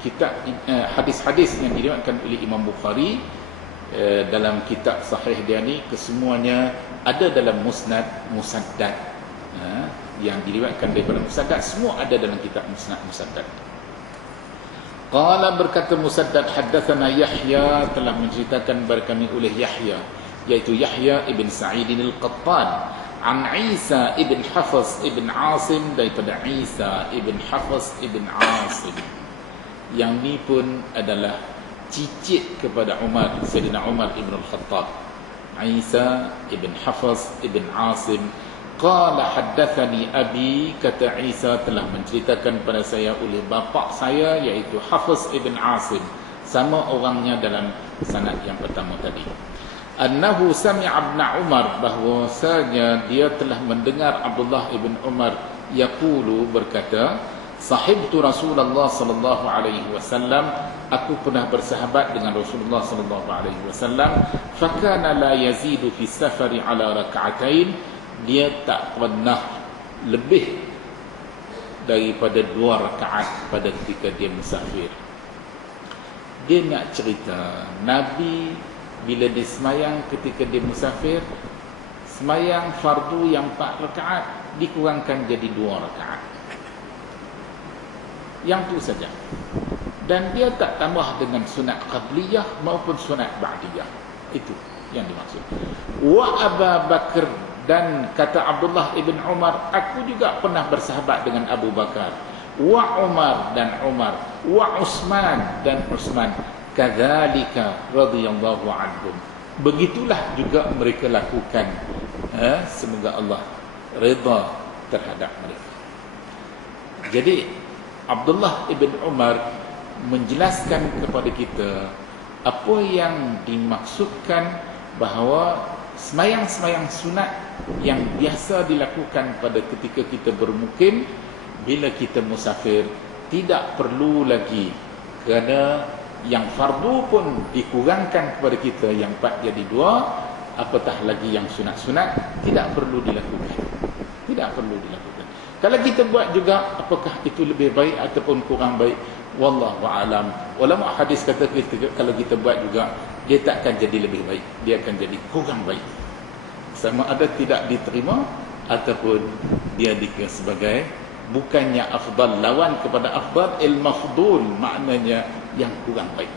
kitab hadis-hadis yang diriwayatkan oleh Imam Bukhari dalam kitab sahih dia ni kesemuanya ada dalam Musnad Musaddad. Yang diriwayatkan daripada Musaddad semua ada dalam kitab Musnad Musaddad. Qala, berkata Musaddad, haddatsana Yahya, telah menceritakan kepada kami oleh Yahya, yaitu Yahya ibn Sa'id al-Qattan, an Isa ibn Hafs ibn Asim, daripada Isa ibn Hafs ibn Asim. Yang ni pun adalah cicit kepada Umar, Sayyidina Umar ibn al-Khattab. Isa ibn Hafs ibn Asim. Qala haddathani abi, kata Isa telah menceritakan kepada saya oleh bapa saya, iaitu Hafs ibn Asim, sama orangnya dalam sanad yang pertama tadi. Annahu sami'a ibn Umar, bahwasanya dia telah mendengar Abdullah ibn Umar yaqulu, berkata, sahibtu Rasulullah sallallahu alaihi wasallam, aku pernah bersahabat dengan Rasulullah sallallahu alaihi wasallam, fakana la yazidu fi safari ala rak'atain, dia tak pernah lebih daripada 2 rakaat pada ketika dia musafir. Dia nak cerita Nabi bila dia semayang ketika dia musafir, semayang fardu yang 4 rakaat dikurangkan jadi 2 rakaat. Yang tu saja. Dan dia tak tambah dengan sunat qabliyah maupun sunat ba'diyah. Itu yang dimaksud. Wa Abu Bakar, dan kata Abdullah ibn Umar, aku juga pernah bersahabat dengan Abu Bakar. Wa Umar, dan Umar. Wa Utsman, dan Utsman. Kadzalika radhiyallahu anhum. Begitulah juga mereka lakukan. Semoga Allah redha terhadap mereka. Jadi Abdullah ibn Umar menjelaskan kepada kita apa yang dimaksudkan bahawa semayang-semayang sunat yang biasa dilakukan pada ketika kita bermukim, bila kita musafir tidak perlu lagi, kerana yang fardu pun dikurangkan kepada kita, yang 4 jadi 2, apatah lagi yang sunat-sunat tidak perlu dilakukan. Tidak perlu dilakukan. Kalau kita buat juga, apakah itu lebih baik ataupun kurang baik? Wallahu a'lam. Ulama hadis kata kalau kita buat juga, dia tak akan jadi lebih baik, dia akan jadi kurang baik. Sama ada tidak diterima ataupun dia dikira sebagai bukannya afdal, lawan kepada afdal, al-mafdul, maknanya yang kurang baik.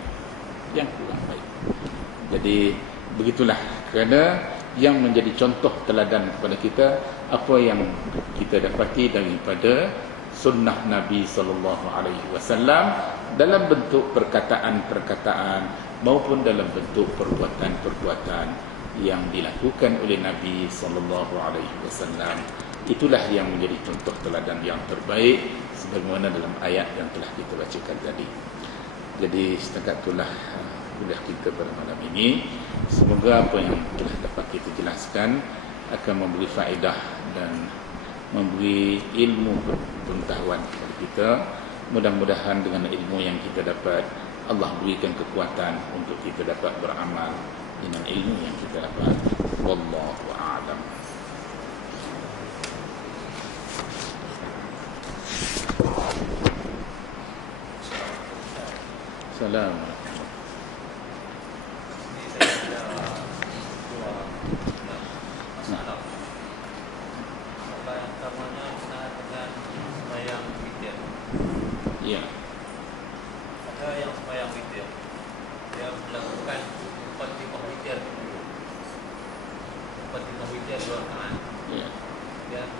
Yang kurang baik. Jadi begitulah, kerana yang menjadi contoh teladan kepada kita apa yang kita dapati daripada sunnah Nabi sallallahu alaihi wasallam dalam bentuk perkataan-perkataan maupun dalam bentuk perbuatan-perbuatan yang dilakukan oleh Nabi sallallahu alaihi wasallam. Itulah yang menjadi contoh teladan yang terbaik sebagaimana dalam ayat yang telah kita bacakan tadi. Jadi setakat itulah kuliah kita pada malam ini. Semoga apa yang telah dapat kita jelaskan akan memberi faedah dan memberi ilmu pengetahuan kepada kita. Mudah-mudahan dengan ilmu yang kita dapat, Allah berikan kekuatan untuk kita dapat beramal dengan ilmu yang kita dapat. Wallahu a'lam. Assalamualaikum. Ya. Ada yang sembahyang witir, dia melakukan 4 witir 2 rakaat.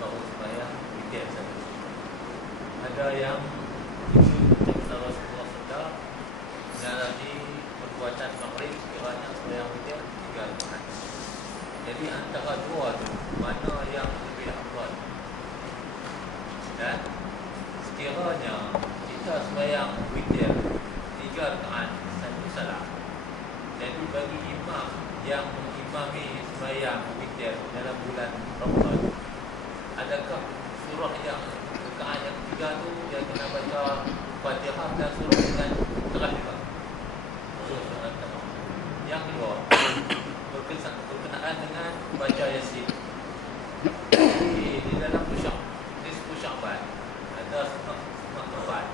baru sembahyang witir saja. Ada yang itu macam Rasulullah SAW mengalami perbuatan maghrib sekiranya sembahyang witir 3 rakaat. Jadi antara dua tu mana yang lebih afdal? Dan sekiranya kita sembahyang witir 3 rakaat 1 salam. Jadi bagi imam yang mengimami sembahyang witir dalam bulan Ramadan, adakah surah yang rakaat yang ketiga tu dia kena baca Fatihah dan surah dengan terakhir? Yang kedua, berkenaan dengan baca Yasin. Di dalam nisfu Sya'ban ada sunat Ramadan.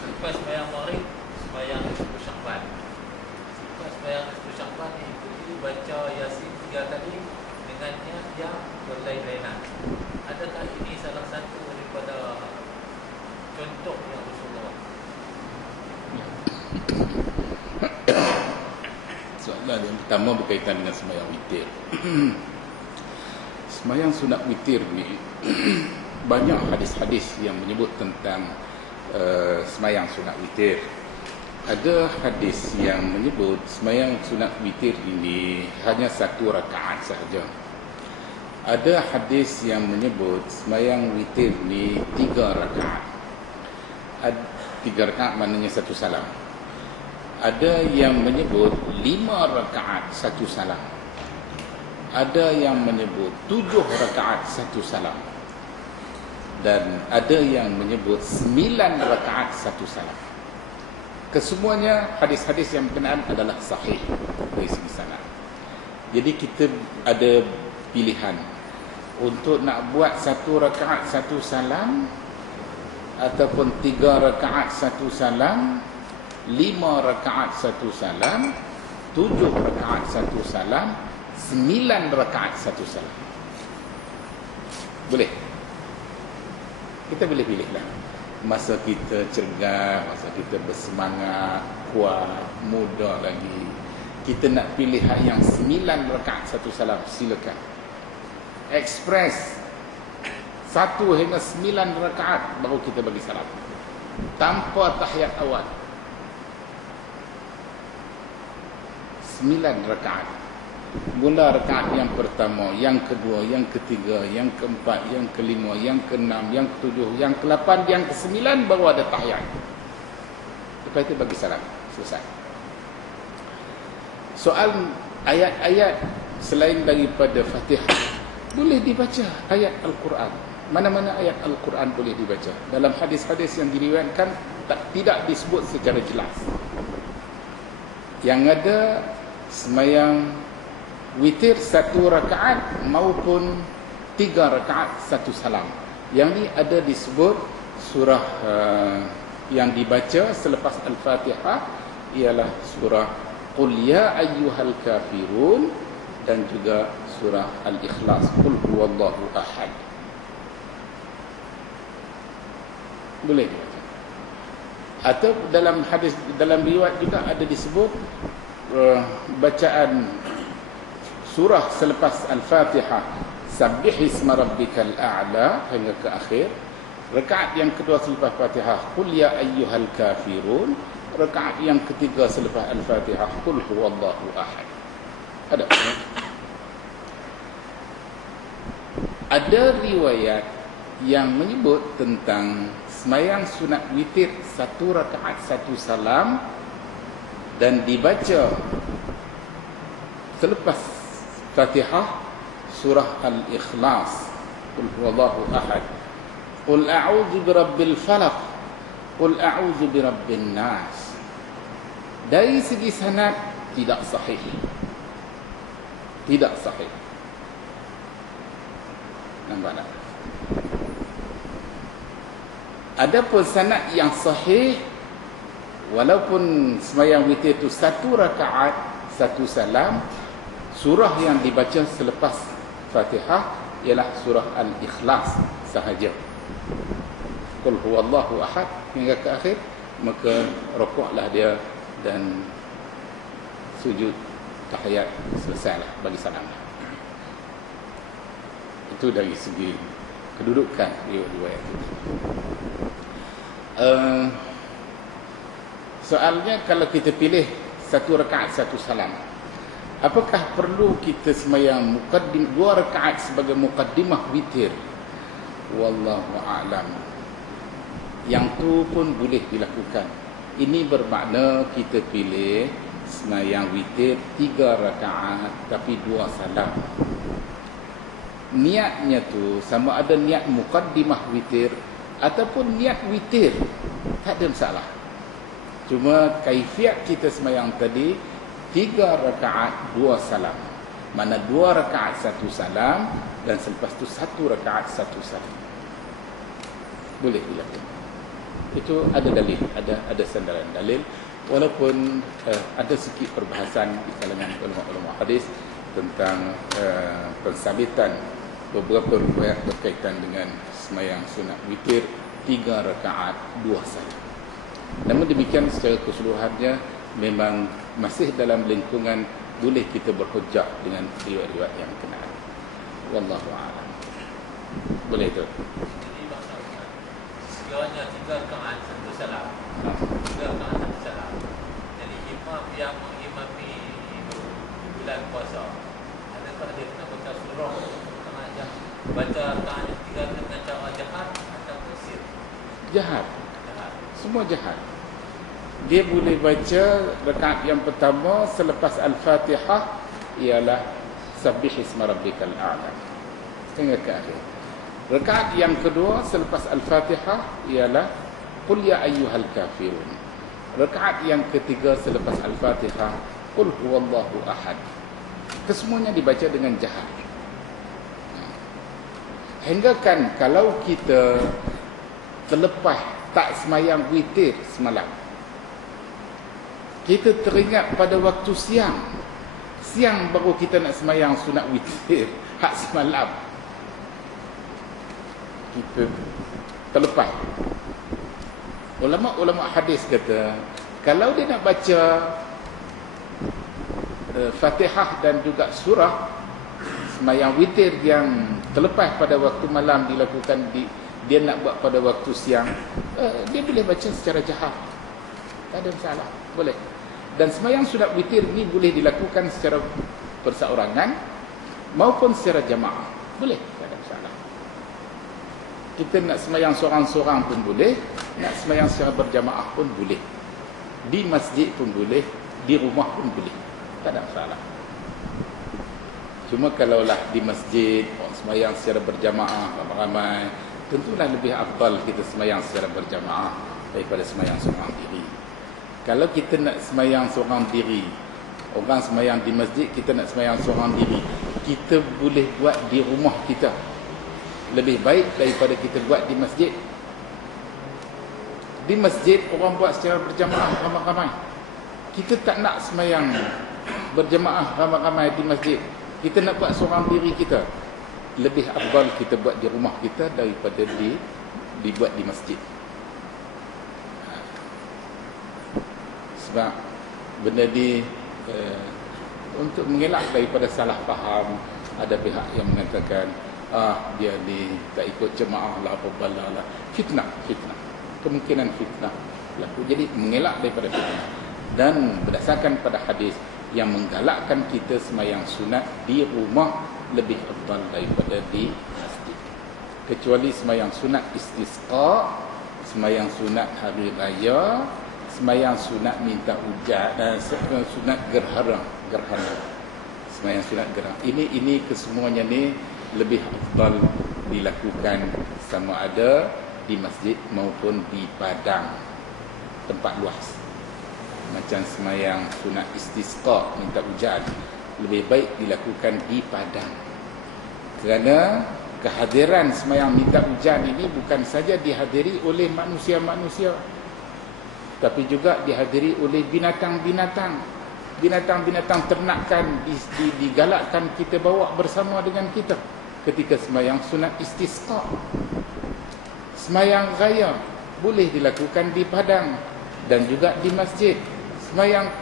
Selepas sembahyang Maghrib, sembahyang nisfu Sya'ban. Selepas sembahyang nisfu Sya'ban diikuti baca Yasin 3 kali dengan niat yang berlain-lainan. Adakah ini salah satu daripada contoh yang Rasulullah? Soalan yang pertama berkaitan dengan sembahyang witir. Sembahyang sunat witir ni banyak hadis-hadis yang menyebut tentang sembahyang sunat witir. Ada hadis yang menyebut sembahyang sunat witir ini hanya 1 rakaat sahaja. Ada hadis yang menyebut sembahyang witir ni 3 rakaat. 3 rakaat maknanya 1 salam. Ada yang menyebut 5 rakaat 1 salam. Ada yang menyebut 7 rakaat 1 salam. Dan ada yang menyebut 9 rakaat 1 salam. Kesemuanya hadis-hadis yang berkenaan adalah sahih dari segi sanad. Jadi kita ada pilihan untuk nak buat 1 rakaat 1 salam ataupun 3 rakaat 1 salam, 5 rakaat 1 salam, 7 rakaat 1 salam, 9 rakaat 1 salam. Boleh? Kita boleh pilihlah. Masa kita cergas, masa kita bersemangat, kuat, muda lagi, kita nak pilih yang 9 rakaat 1 salam, silakan. Express 1 hingga 9 rakaat baru kita bagi salam, tanpa tahiyat awal. 9 rakaat. Mula rakaat yang pertama, yang kedua, yang ketiga, yang keempat, yang kelima, yang keenam, yang ketujuh, yang ke-8, yang ke-9 baru ada tahiyat. Lepas itu bagi salam. Selesai. Soal ayat-ayat selain daripada Fatihah, boleh dibaca ayat Al-Quran. Mana-mana ayat Al-Quran boleh dibaca. Dalam hadis-hadis yang diriwayatkan tidak disebut secara jelas. Yang ada sembahyang witir 1 rakaat maupun 3 rakaat 1 salam. Yang ni ada disebut surah yang dibaca selepas Al-Fatihah ialah surah Qul ya ayyuhal kafirun dan juga surah Al-Ikhlas, Qul huwallahu ahad. Boleh dibaca. Atau dalam hadis, dalam riwayat juga ada disebut bacaan surah selepas Al-Fatihah, Sabbih isma rabbikal a'la hingga ke akhir. Rakaat yang kedua selepas Fatihah, Qul ya ayyuhal kafirun. Rakaat yang ketiga selepas Al-Fatihah, Qul huwallahu ahad. Ada riwayat yang menyebut tentang sembahyang sunat witir 1 rakaat 1 salam dan dibaca selepas Fatihah surah Al-Ikhlas, Qul huwallahu ahad, Qul a'udzu birabbil falaq, Qul a'udzu birabbin nas. Dari segi sanad tidak sahih. Tidak sahih. Nampak tak? Adapun sanad yang sahih, walaupun sembahyang witir itu 1 rakaat 1 salam, surah yang dibaca selepas Fatihah ialah surah Al-Ikhlas sahaja. Qul huwallahu ahad hingga ke akhir, maka rukuklah dia dan sujud tahiyat, selesailah bagi salam. Itu dari segi kedudukan riwayat itu. Soalnya kalau kita pilih 1 rakaat 1 salam, apakah perlu kita sembahyang muqaddim 2 rakaat sebagai muqaddimah witir? Wallahu a'lam. Yang tu pun boleh dilakukan. Ini bermakna kita pilih sembahyang witir 3 rakaat tapi 2 salam. Niatnya tu sama ada niat muqaddimah witir ataupun niat witir, tak ada masalah. Cuma kaifiat kita sembahyang tadi 3 rakaat 2 salam. Mana 2 rakaat 1 salam dan selepas tu 1 rakaat 1 salam. Boleh dilakukan. Itu ada dalil, ada sandaran dalil, walaupun ada sikit perbahasan di kalangan ulama-ulama hadis tentang pensabitan beberapa riwayat berkaitan dengan sembahyang sunat witir 3 rakaat 2 salam. Namun demikian secara keseluruhannya memang masih dalam lingkungan boleh kita berhujjah dengan riwayat-riwayat yang kenal. Wallahu a'lam. Boleh tu. Jadi maksudnya segalanya 3 rakaat 1 salam. 3 rakaat 1 salam. Jadi imam yang mengimami bulan puasa, adakah dia kena baca surah tengah jam, baca rakaat 3 dengan cara jahat atau sir? Jahat. Semua jahat. Dia boleh baca rakaat yang pertama selepas Al-Fatihah ialah Sabbih isma rabbikal a'la hingga ke akhir. Rakaat yang kedua selepas Al-Fatihah ialah Qul ya ayyuhal kafirun. Rakaat yang ketiga selepas Al-Fatihah Qul huwallahu ahad. Kesemuanya dibaca dengan jahat. Hingga kan kalau kita terlepas tak semayang witir semalam, kita teringat pada waktu siang baru kita nak semayang sunat witir hak semalam, kita terlepas. Ulama-ulama hadis kata kalau dia nak baca Fatihah dan juga surah semayang witir yang terlepas pada waktu malam dilakukan dia nak buat pada waktu siang, dia boleh baca secara jahat, tak ada masalah, boleh. Dan sembahyang sunat witir ni boleh dilakukan secara perseorangan maupun secara jamaah, boleh, tak ada masalah. Kita nak sembahyang seorang-seorang pun boleh, nak sembahyang secara berjamaah pun boleh, di masjid pun boleh, di rumah pun boleh, tak ada masalah. Cuma kalaulah di masjid sembahyang secara berjamaah ramai-ramai, tentulah lebih afdal kita sembahyang secara berjamaah daripada sembahyang seorang diri. Kalau kita nak sembahyang seorang diri, orang sembahyang di masjid, kita nak sembahyang seorang diri, kita boleh buat di rumah kita. Lebih baik daripada kita buat di masjid. Di masjid orang buat secara berjamaah ramai-ramai. Kita tak nak sembahyang berjamaah ramai-ramai di masjid. Kita nak buat seorang diri kita. Lebih afdal kita buat di rumah kita daripada dibuat di masjid. Sebab benda ni untuk mengelak daripada salah faham, ada pihak yang mengatakan dia ni tak ikut jemaah lah, apa lah, fitnah, kemungkinan fitnah berlaku. Jadi mengelak daripada fitnah. Dan berdasarkan pada hadis yang menggalakkan kita sembahyang sunat di rumah lebih afdal daripada di masjid. Kecuali sembahyang sunat istisqa, sembahyang sunat hari raya, sembahyang sunat minta hujan, sunat gerhana. Sembahyang sunat gerhana. Ini kesemuanya ni lebih afdal dilakukan sama ada di masjid maupun di padang, tempat luas. Macam sembahyang sunat istisqa, minta hujan, lebih baik dilakukan di padang. Kerana kehadiran sembahyang minta hujan ini bukan saja dihadiri oleh manusia-manusia, tapi juga dihadiri oleh binatang-binatang. Binatang-binatang ternakan digalakkan kita bawa bersama dengan kita ketika sembahyang sunat istisqa. Sembahyang raya boleh dilakukan di padang dan juga di masjid.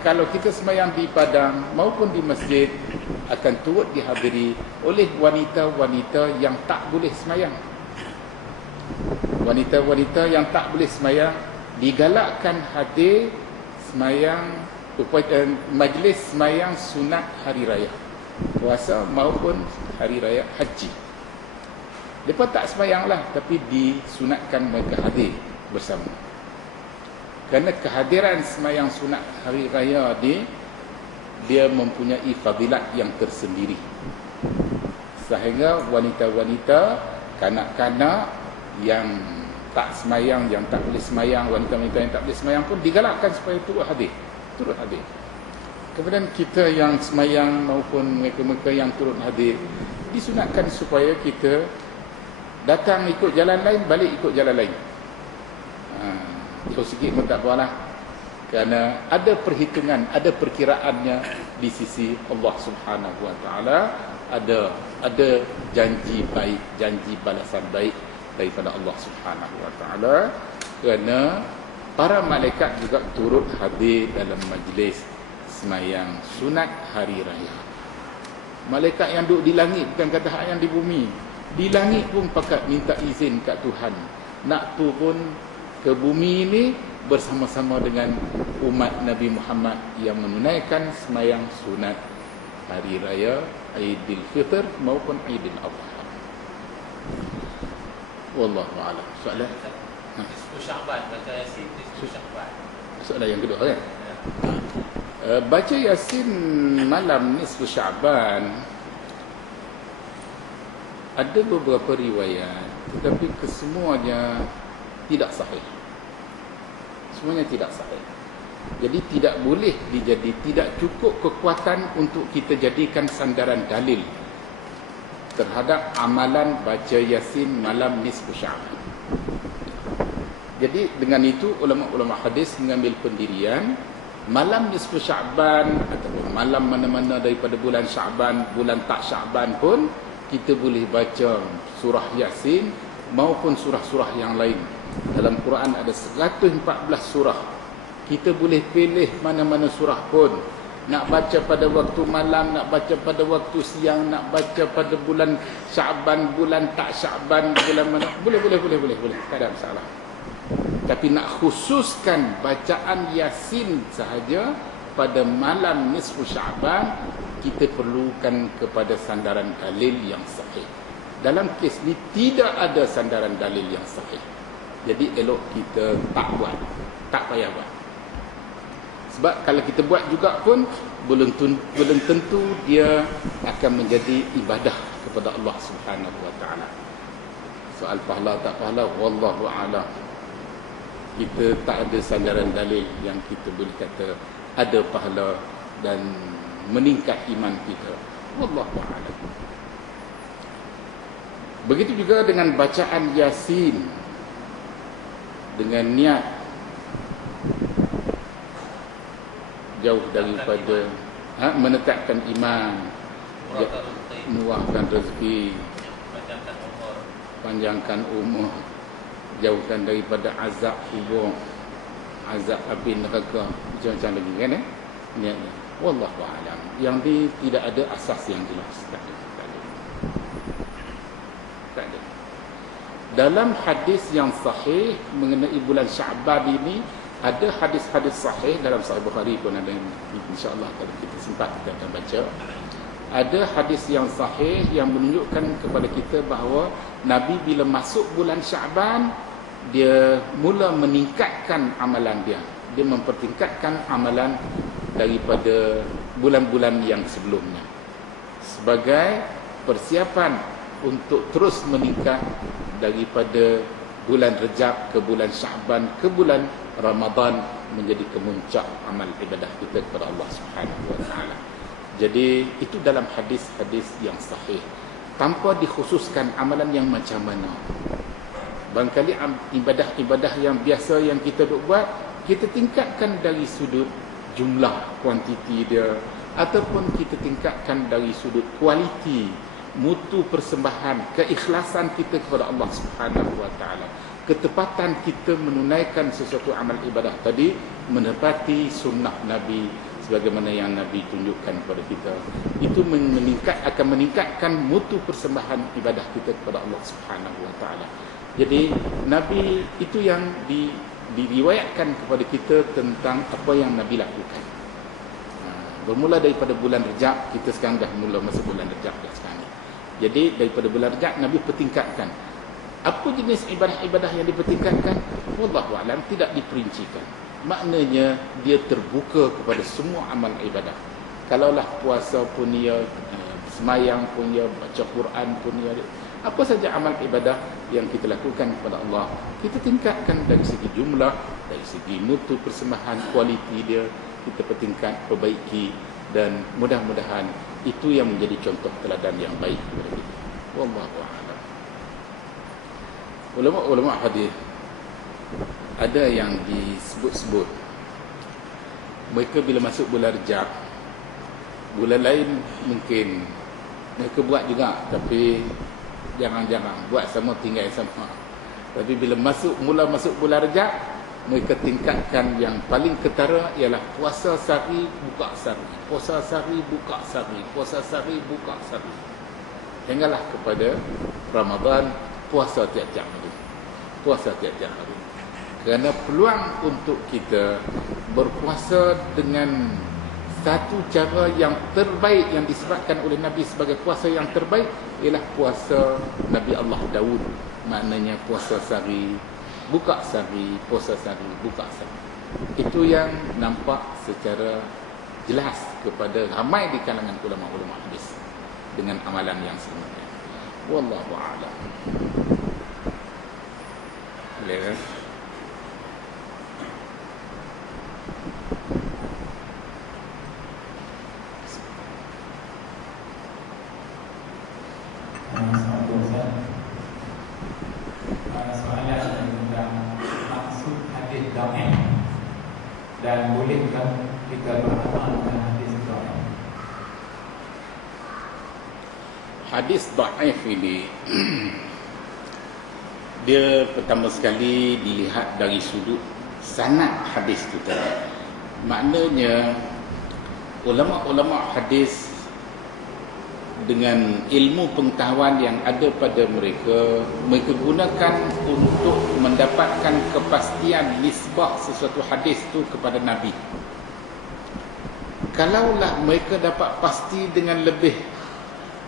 Kalau kita sembahyang di padang maupun di masjid, akan turut dihadiri oleh wanita-wanita yang tak boleh sembahyang. Wanita-wanita yang tak boleh semayang digalakkan hadir semayang majlis semayang sunat hari raya puasa maupun hari raya haji. Mereka tak semayanglah, tapi disunatkan mereka hadir bersama. Kerana kehadiran semayang sunat hari raya dia mempunyai fadilat yang tersendiri, sehingga wanita-wanita, kanak-kanak yang tak semayang, yang tak boleh semayang, wanita-wanita yang tak boleh semayang pun digalakkan supaya turut hadir. Kemudian kita yang semayang maupun mereka-mereka yang turut hadir disunatkan supaya kita datang ikut jalan lain, balik ikut jalan lain. Jauh sikit pun tak apalah, kerana ada perhitungan, ada perkiraannya di sisi Allah Subhanahu Wa Taala. Ada janji baik, janji balasan baik daripada Allah Subhanahu Wa Taala, kerana para malaikat juga turut hadir dalam majlis semayang sunat hari raya. Malaikat yang duduk di langit, bukan kata hak yang di bumi. Di langit pun pakat minta izin kat Tuhan nak turun ke bumi ini bersama-sama dengan umat Nabi Muhammad yang menunaikan semayang sunat hari raya Aidil Fitr maupun Aidil Adha. Wallahu a'lam. Soalan? Nisfu Sya'ban, baca Yasin nisfu Sya'ban. Soalan yang kedua kan? Baca Yasin malam nisfu Sya'ban ada beberapa riwayat, tetapi kesemuanya tidak sahih. Semuanya tidak sahih. Jadi tidak boleh tidak cukup kekuatan untuk kita jadikan sandaran dalil terhadap amalan baca Yasin malam nisfu Sya'ban. Jadi dengan itu ulama-ulama hadis mengambil pendirian malam nisfu Sya'ban ataupun malam mana-mana daripada bulan Sya'ban, bulan tak Sya'ban pun kita boleh baca surah Yasin maupun surah-surah yang lain. Dalam Quran ada 114 surah. Kita boleh pilih mana-mana surah pun. Nak baca pada waktu malam, nak baca pada waktu siang, nak baca pada bulan Sya'ban, bulan tak Sya'ban, bulan mana, boleh. Tak ada masalah. Tapi nak khususkan bacaan Yasin sahaja pada malam nisfu Sya'ban, kita perlukan kepada sandaran dalil yang sahih. Dalam kes ni tidak ada sandaran dalil yang sahih. Jadi elok kita tak buat, tak payah buat. Sebab kalau kita buat juga pun belum tentu dia akan menjadi ibadah kepada Allah Subhanahu Wa Taala. Soal pahala tak pahala, wallahu a'lam. Kita tak ada sandaran dalil yang kita boleh kata ada pahala dan meningkat iman kita. Wallahu a'lam. Begitu juga dengan bacaan Yasin dengan niat jauh daripada menetapkan iman, murahkan rezeki, panjangkan umur, jauhkan daripada azab kubur, azab api neraka, macam-macam lagi kan niatnya. Wallahu a'lam. Yang ni tidak ada asas yang jelas. Tak ada. Dalam hadis yang sahih mengenai bulan Sya'ban ini, ada hadis-hadis sahih dalam Sahih Bukhari pun ada, insya-Allah kalau kita sempat kita akan baca. Ada hadis yang sahih yang menunjukkan kepada kita bahawa Nabi bila masuk bulan Sya'ban, dia mula meningkatkan amalan dia. Dia mempertingkatkan amalan daripada bulan-bulan yang sebelumnya sebagai persiapan untuk terus meningkat daripada bulan Rejab ke bulan Sya'ban ke bulan Ramadan, menjadi kemuncak amal ibadah kita kepada Allah Subhanahu Wa Taala. Jadi itu dalam hadis-hadis yang sahih, tanpa dikhususkan amalan yang macam mana. Barangkali ibadah-ibadah yang biasa yang kita buat, kita tingkatkan dari sudut jumlah, kuantiti dia, ataupun kita tingkatkan dari sudut kualiti, mutu persembahan, keikhlasan kita kepada Allah Subhanahu Wa Taala, ketepatan kita menunaikan sesuatu amal ibadah tadi menepati sunnah Nabi sebagaimana yang Nabi tunjukkan kepada kita. Itu akan meningkatkan mutu persembahan ibadah kita kepada Allah Subhanahu wa taala. Jadi Nabi itu yang diriwayatkan kepada kita tentang apa yang Nabi lakukan. Bermula daripada bulan Rejab, kita sekarang dah mula masuk bulan Rejab dah sekarang ni. Jadi daripada bulan Rejab Nabi pertingkatkan. Apa jenis ibadah-ibadah yang dipertingkatkan? Wallahu a'lam, tidak diperincikan. Maknanya dia terbuka kepada semua amal ibadah. Kalaulah puasa pun ia, semayang pun ia, baca Quran pun ia, apa saja amal ibadah yang kita lakukan kepada Allah, kita tingkatkan dari segi jumlah, dari segi mutu persembahan, kualiti dia, kita pertingkat, perbaiki, dan mudah-mudahan itu yang menjadi contoh teladan yang baik kepada kita. Wallahu a'lam. Ulama-ulama hadis ada yang disebut-sebut mereka bila masuk bulan Rejab, bulan lain mungkin mereka buat juga, tapi jarang-jarang buat sama, tinggal sama. Tapi bila mula masuk bulan Rejab, mereka tingkatkan yang paling ketara ialah puasa sehari, buka sehari, puasa sehari, buka sehari, puasa sehari, buka sehari, hinggalah kepada Ramadan, puasa tiap-tiap hari. Puasa tiap-tiap hari. Kerana peluang untuk kita berpuasa dengan satu cara yang terbaik yang disebutkan oleh Nabi sebagai puasa yang terbaik ialah puasa Nabi Allah Daud. Maknanya puasa sehari, buka sehari, puasa sehari, buka sehari. Itu yang nampak secara jelas kepada ramai di kalangan ulama-ulama hadis dengan amalan yang sebenarnya. Wallahu a'lam. Boleh kan? Soalan tentang maksud hadis dhaif dan bolehkah kita beramal dengan hadis dhaif? Hadis dhaif ini dia pertama sekali dilihat dari sudut sanad hadis itu tadi. Maknanya ulama-ulama hadis dengan ilmu pengetahuan yang ada pada mereka, mereka gunakan untuk mendapatkan kepastian nisbah sesuatu hadis itu kepada Nabi. Kalaulah mereka dapat pasti dengan lebih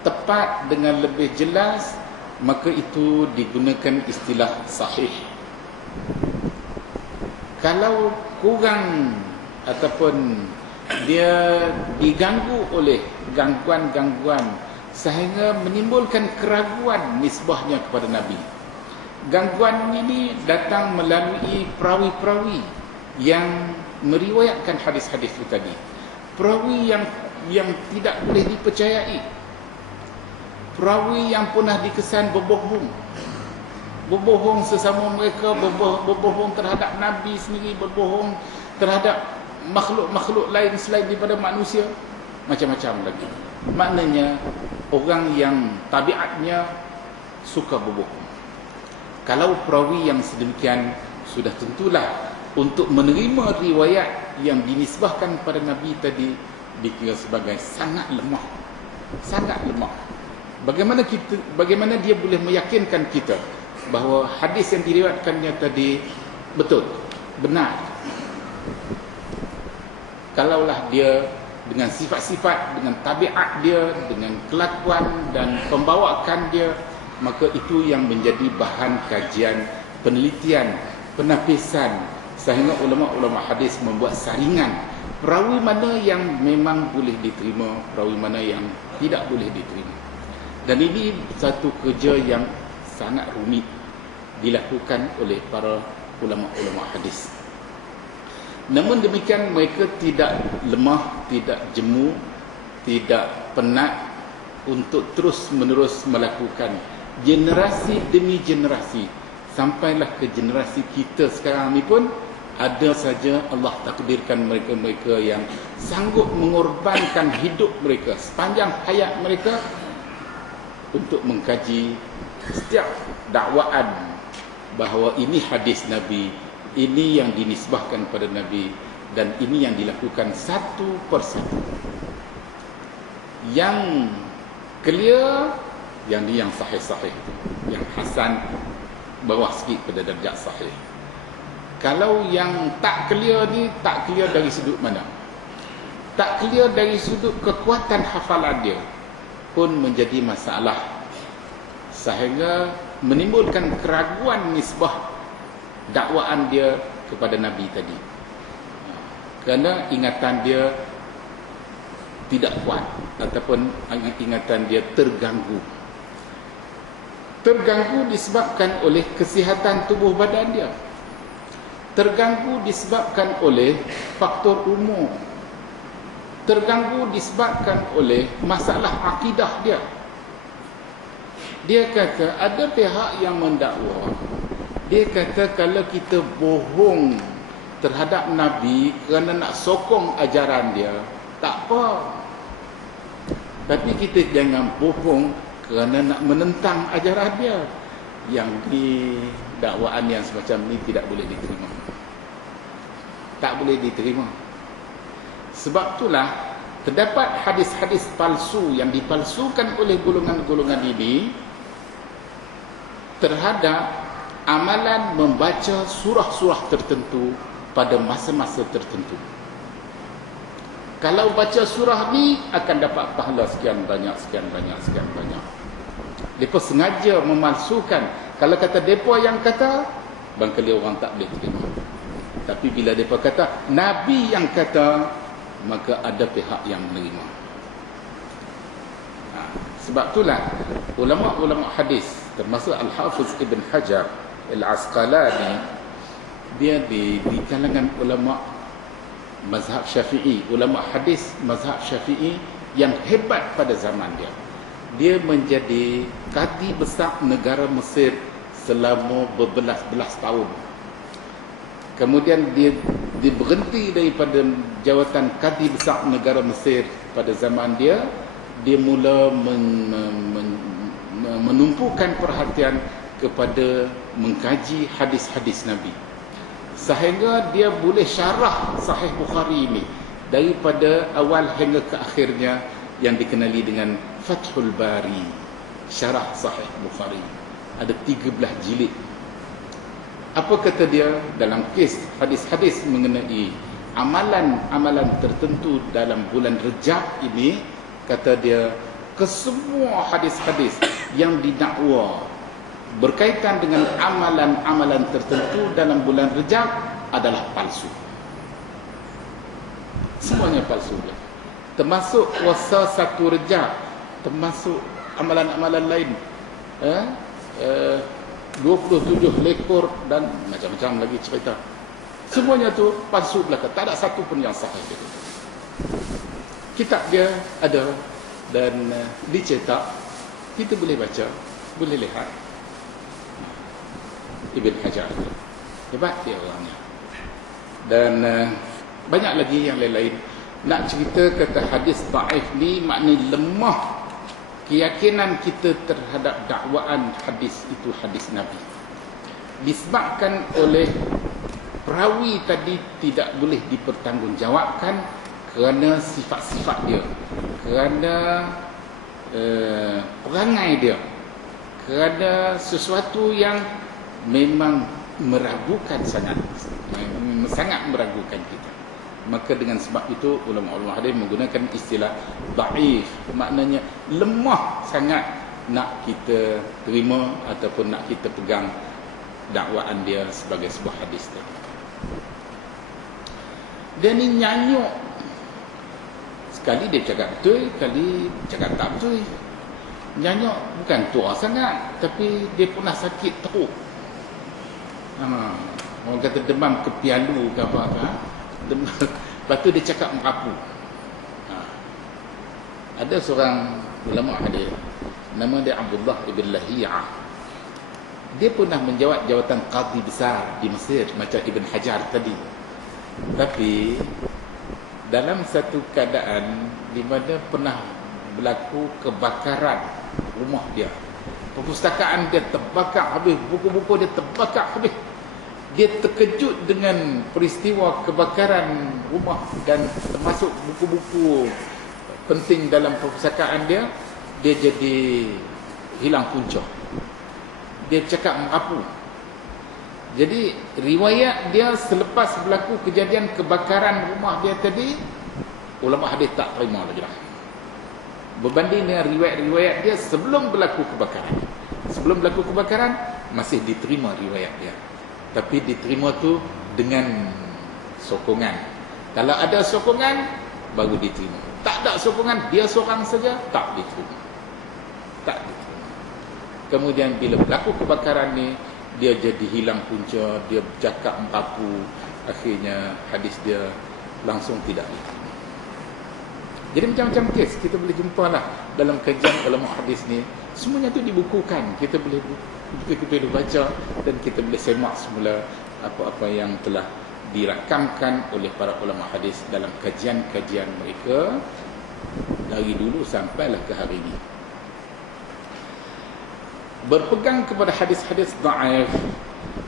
tepat, dengan lebih jelas, maka itu digunakan istilah sahih. Kalau kurang ataupun dia diganggu oleh gangguan-gangguan sehingga menimbulkan keraguan nisbahnya kepada Nabi, gangguan ini datang melalui perawi-perawi yang meriwayatkan hadis-hadis itu tadi, perawi yang tidak boleh dipercayai, perawi yang pernah dikesan berbohong sesama mereka, berbohong terhadap Nabi sendiri, berbohong terhadap makhluk-makhluk lain selain daripada manusia, macam-macam lagi. Maknanya orang yang tabiatnya suka berbohong. Kalau perawi yang sedemikian, sudah tentulah untuk menerima riwayat yang dinisbahkan pada Nabi tadi dikira sebagai sangat lemah. Sangat lemah. Bagaimana dia boleh meyakinkan kita bahawa hadis yang diriwayatkannya tadi betul, benar? Kalaulah dia dengan sifat-sifat, dengan tabiat dia, dengan kelakuan dan pembawaan dia, maka itu yang menjadi bahan kajian, penelitian, penapisan, sehingga ulama-ulama hadis membuat saringan perawi mana yang memang boleh diterima, perawi mana yang tidak boleh diterima. Dan ini satu kerja yang sangat rumit dilakukan oleh para ulama-ulama hadis. Namun demikian, mereka tidak lemah, tidak jemu, tidak penat untuk terus-menerus melakukan generasi demi generasi, sampailah ke generasi kita sekarang ni pun ada saja Allah takdirkan mereka-mereka yang sanggup mengorbankan hidup mereka sepanjang hayat mereka untuk mengkaji setiap dakwaan bahawa ini hadis Nabi, ini yang dinisbahkan pada Nabi, Dan ini yang dilakukan satu persatu. Yang clear, yang sahih-sahih itu. Yang hasan bawah sikit pada darjat sahih. Kalau yang tak clear ni, tak clear dari sudut mana? Tak clear dari sudut kekuatan hafalan dia pun menjadi masalah, sehingga menimbulkan keraguan nisbah dakwaan dia kepada Nabi tadi. Kerana ingatan dia tidak kuat, ataupun ingatan dia terganggu. Terganggu disebabkan oleh kesihatan tubuh badan dia. Terganggu disebabkan oleh faktor umur. Terganggu disebabkan oleh masalah akidah dia. Dia kata ada pihak yang mendakwa. Dia kata kalau kita bohong terhadap Nabi kerana nak sokong ajaran dia, tak apa. Tapi kita jangan bohong kerana nak menentang ajaran dia. Yang di dakwaan yang semacam ni tidak boleh diterima. Tak boleh diterima. Sebab itulah terdapat hadis-hadis palsu yang dipalsukan oleh golongan-golongan ini terhadap amalan membaca surah-surah tertentu pada masa-masa tertentu. Kalau baca surah ni akan dapat pahala sekian banyak, sekian banyak, sekian banyak. Mereka sengaja memalsukan. Kalau kata mereka yang kata, bangkali orang tak boleh terima. Tapi bila mereka kata Nabi yang kata, maka ada pihak yang menerima. Sebab itulah ulama-ulama hadis, termasuk Al-Hafiz Ibn Hajar Al-Asqalani, dia di kalangan ulama mazhab Syafi'i, ulama hadis mazhab Syafi'i yang hebat pada zaman dia. Dia menjadi kadi besar negara Mesir selama berbelas-belas tahun. Kemudian dia berhenti daripada jawatan kadi besar negara Mesir pada zaman dia. Dia mula menumpukan perhatian kepada mengkaji hadis-hadis Nabi, sehingga dia boleh syarah Sahih Bukhari ini daripada awal hingga ke akhirnya, yang dikenali dengan Fathul Bari, syarah Sahih Bukhari. Ada 13 jilid. Apa kata dia dalam kes hadis-hadis mengenai amalan-amalan tertentu dalam bulan Rejab ini? Kata dia, kesemua hadis-hadis yang didakwa berkaitan dengan amalan-amalan tertentu dalam bulan Rejab adalah palsu. Semuanya palsu. Termasuk puasa 1 Rejab, termasuk amalan-amalan lain. 27 lekor dan macam-macam lagi cerita. Semuanya tu palsu belaka. Tak ada satu pun yang sahih. Kitab dia ada dan dicetak. Kita boleh baca, boleh lihat. Ibn Hajar, hebat dia orangnya. Dan banyak lagi yang lain-lain. Nak cerita kata hadis dhaif ni maknanya lemah keyakinan kita terhadap dakwaan hadis itu hadis Nabi. Disebabkan oleh perawi tadi tidak boleh dipertanggungjawabkan kerana sifat-sifat dia, kerana perangai dia, kerana sesuatu yang memang meragukan sangat meragukan kita. Maka dengan sebab itu ulama-ulama hadis menggunakan istilah dhaif, maknanya lemah sangat nak kita terima ataupun nak kita pegang dakwaan dia sebagai sebuah hadis tadi. Dia ni nyanyuk. Sekali dia cakap betul, kali cakap tak betul. Nyanyuk bukan tua sangat, tapi dia pernah sakit teruk. Orang kata demam kepialu ke apa kan? Lepas tu dia cakap merapu. Ada seorang ulama hadis, nama dia Abdullah ibn Lahiyah. Dia pernah menjawat jawatan qadi besar di Mesir macam Ibn Hajar tadi. Tapi dalam satu keadaan di mana pernah berlaku kebakaran rumah dia, perpustakaan dia terbakar habis, buku-buku dia terbakar habis. dia terkejut dengan peristiwa kebakaran rumah dan termasuk buku-buku penting dalam perpustakaan dia, dia jadi hilang punca. Dia cakap merapu. Jadi riwayat dia selepas berlaku kejadian kebakaran rumah dia tadi, ulama hadis tak terima lagi lah. Berbanding dengan riwayat-riwayat dia sebelum berlaku kebakaran. Sebelum berlaku kebakaran masih diterima riwayat dia. Tapi diterima tu dengan sokongan. Kalau ada sokongan baru diterima. Tak ada sokongan, dia seorang saja, tak diterima. Tak diterima. Kemudian bila berlaku kebakaran ni, dia jadi hilang punca, dia bercakap merapu, akhirnya hadis dia langsung tidak diterima. Jadi macam-macam kes kita boleh jumpa lah dalam kajian ulama hadis ni. Semuanya tu dibukukan. Kita boleh baca dan kita boleh semak semula apa-apa yang telah dirakamkan oleh para ulama hadis dalam kajian-kajian mereka dari dulu sampailah ke hari ini. Berpegang kepada hadis-hadis dhaif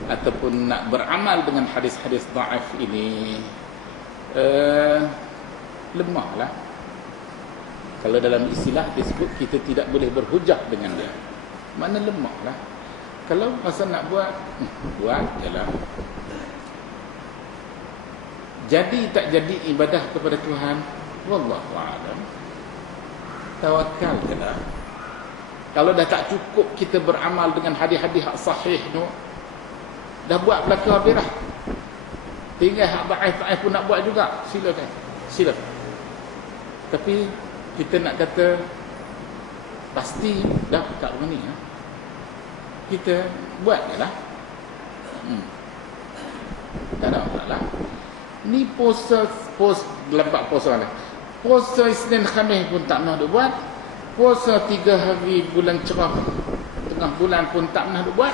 ataupun nak beramal dengan hadis-hadis dhaif ini lemahlah. Kalau dalam istilah disebut kita tidak boleh berhujah dengan dia. Mana lemahlah. Kalau masa nak buat jelah. Jadi tak jadi ibadah kepada Tuhan, wallahu a'lam. Tawakal kena. Kalau dah tak cukup kita beramal dengan hadis-hadis hak sahih tu, dah buat belaka habis dah. Tinggal hak dhaif pun nak buat juga, silakan. Silakan. Tapi kita nak kata pasti dah tak berani ya. Kita buat je lah. Tak ada masalah. Ni puasa lempak puasa ni. Puasa Isnin Khamis pun tak nak buat. Puasa 3 hari bulan cerah tengah bulan pun tak pernah buat.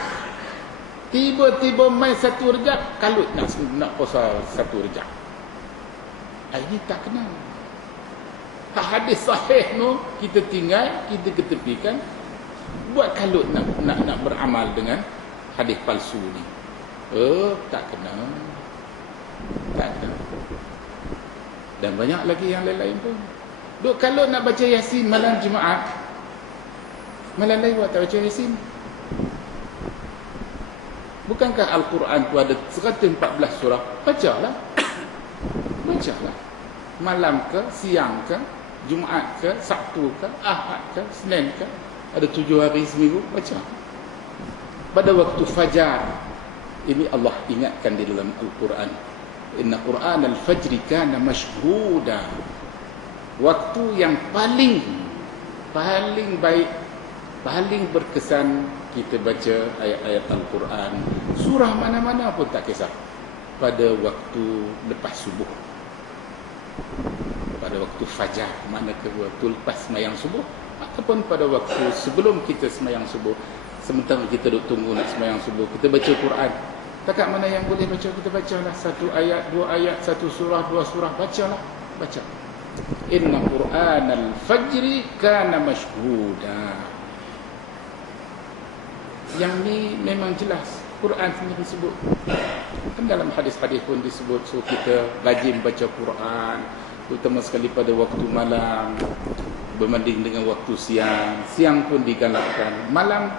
Tiba-tiba mai 1 Rejab kalut nak puasa 1 Rejab. Ini tak kena. Hadis sahih tu kita tinggal, kita ketepikan, buat kalut nak beramal dengan hadis palsu ni. Tak kena. Tak kena. Dan banyak lagi yang lain-lain pun. Duk kalau nak baca Yasin malam Jumaat, malam lain buat tak baca Yasin. Bukankah Al-Quran tu ada 114 surah? Bacalah. Bacalah. Malam ke, siang ke, Jumaat ke, Sabtu ke, Ahad ke, Senin ke, ada 7 hari seminggu, baca. Pada waktu fajar, ini Allah ingatkan di dalam Al-Quran, inna Quran al-fajri kana mashhuda. Waktu yang paling baik, paling berkesan kita baca ayat-ayat Al-Quran, surah mana-mana pun tak kisah, pada waktu lepas subuh, pada waktu fajar, mana ke waktu lepas semayang subuh, ataupun pada waktu sebelum kita semayang subuh, sementara kita duduk tunggu nak semayang subuh, kita baca Quran. Takat mana yang boleh baca, kita bacalah 1 ayat, 2 ayat, 1 surah, 2 surah, bacalah, baca. Inna Quran al-fajri kana mashhuda. Yang ni memang jelas Quran sendiri disebut. Kan dalam hadis-hadis pun disebut suruh kita rajin baca Quran, terutama sekali pada waktu malam berbanding dengan waktu siang. Siang pun digalakkan, malam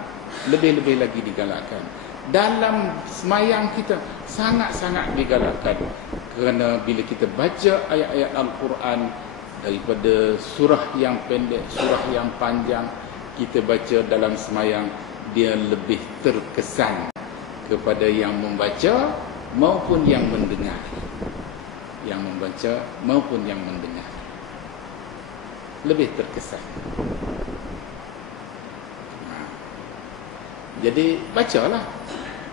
lebih-lebih lagi digalakkan. Dalam semayang kita sangat-sangat digalakkan, kerana bila kita baca ayat-ayat Al-Quran, daripada surah yang pendek, surah yang panjang, kita baca dalam semayang, dia lebih terkesan kepada yang membaca maupun yang mendengar. Yang membaca maupun yang mendengar lebih terkesan. Jadi bacalah.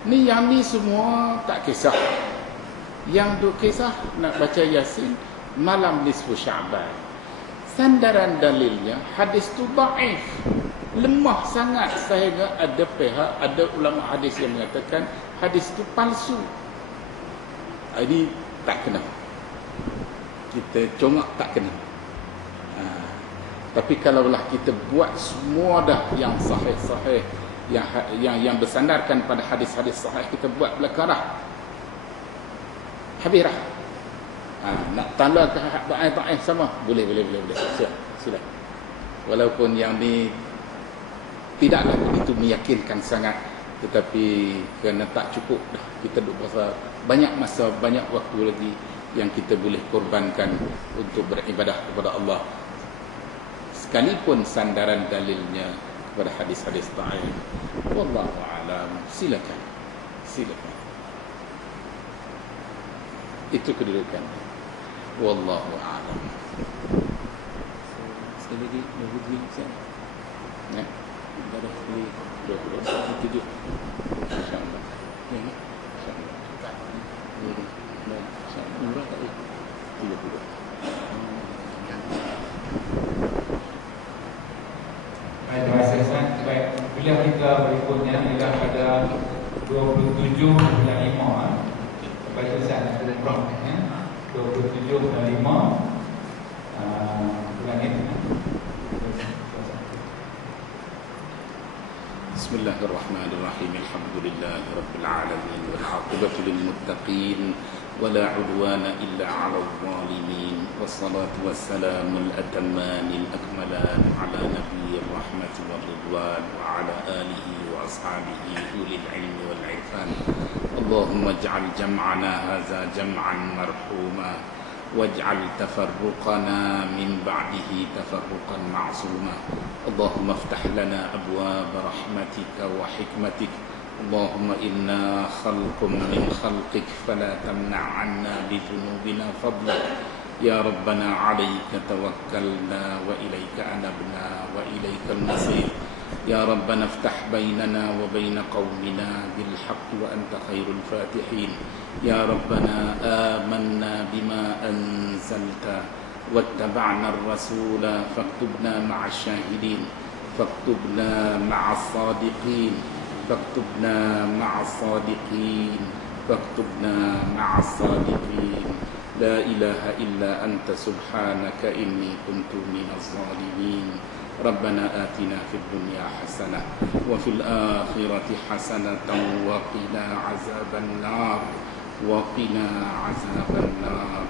Ni yang ni semua tak kisah. Yang tu kisah nak baca Yasin malam nisfu Sya'ban. Sandaran dalilnya hadis tu dhaif, lemah sangat, sehingga ada pihak, ada ulama hadis yang mengatakan hadis tu palsu. Ini tak kena. Kita congak tak kena. Tapi kalaulah kita buat semua dah yang sahih-sahih, yang bersandarkan pada hadis-hadis sahih, kita buat belakang dah, Habis dah. Nak tanda ke ta'if sama? Boleh. Sila. Walaupun yang ni tidaklah begitu meyakinkan sangat, tetapi kerana tak cukup dah kita duk berasa banyak masa, banyak waktu lagi yang kita boleh korbankan untuk beribadah kepada Allah, sekalipun sandaran dalilnya kepada hadis-hadis ta'if. Wallahu a'lam. Silakan. Itu kedudukan. Wallahu a'lam. Sekali lagi, begitu saya. Ya. Dah beli 27. Insya-Allah. Ya. Insya-Allah. Murah tak ya? 30. Terima kasih Ustaz. Baik, kuliah kita berikutnya ialah pada 27 bulan 5. Baca Ustaz Prof. 27 bulan 5 bulan ini. Bismillahirrahmanirrahim. Alhamdulillahirabbil alamin wal 'aqibatu lil muttaqin wala 'udwana illa 'alal zalimin. Wassalatu wassalamul atammanil akmalan 'ala nabiyyir rahmati war ridwan wa 'ala alihi wa ashabihi ulil 'ilmi wal 'irfan. Allahumma ij'al jam'ana hadza jam'an marhuma waj'al tafarruqana min ba'dihi tafarruqan ma'suma. Allahumma iftah lana abwaab rahmatika wa hikmatik. Allahumma inna khalqun min khalqik fala tamna' 'anna bi dhunubina fadlak. Ya Rabbana 'alaika tawakkalna wa ilaika anabna wa ilaikal masir. Ya Rabbana iftah bainana wa bain qaumina bil haqqi wa anta khairul fatihin. Ya Rabbana amanna bima anzalta wattaba'na ar-rasula faktubna ma'asy syahidin faktubna ma'as sadiqin faktubna ma'as sadiqin faktubna ma'as sadiqin. La ilaha illa anta subhanaka inni kuntu minaz zalimin. Rabbana atina fid dunya hasanah wa fil akhirati hasanatan wa qina azaban nar wa qina azaban nar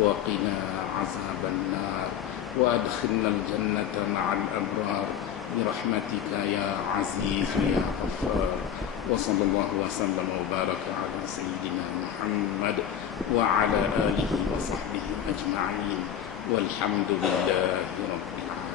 wa qina azaban nar wa adkhilna al jannata ma'al abrar bi rahmatika ya aziz ya ghaffar. Wa sallallahu wa sallam wa baraka ala sayyidina Muhammad wa ala alihi wa sahbihi ajma'in walhamdulillahi rabbil alamin.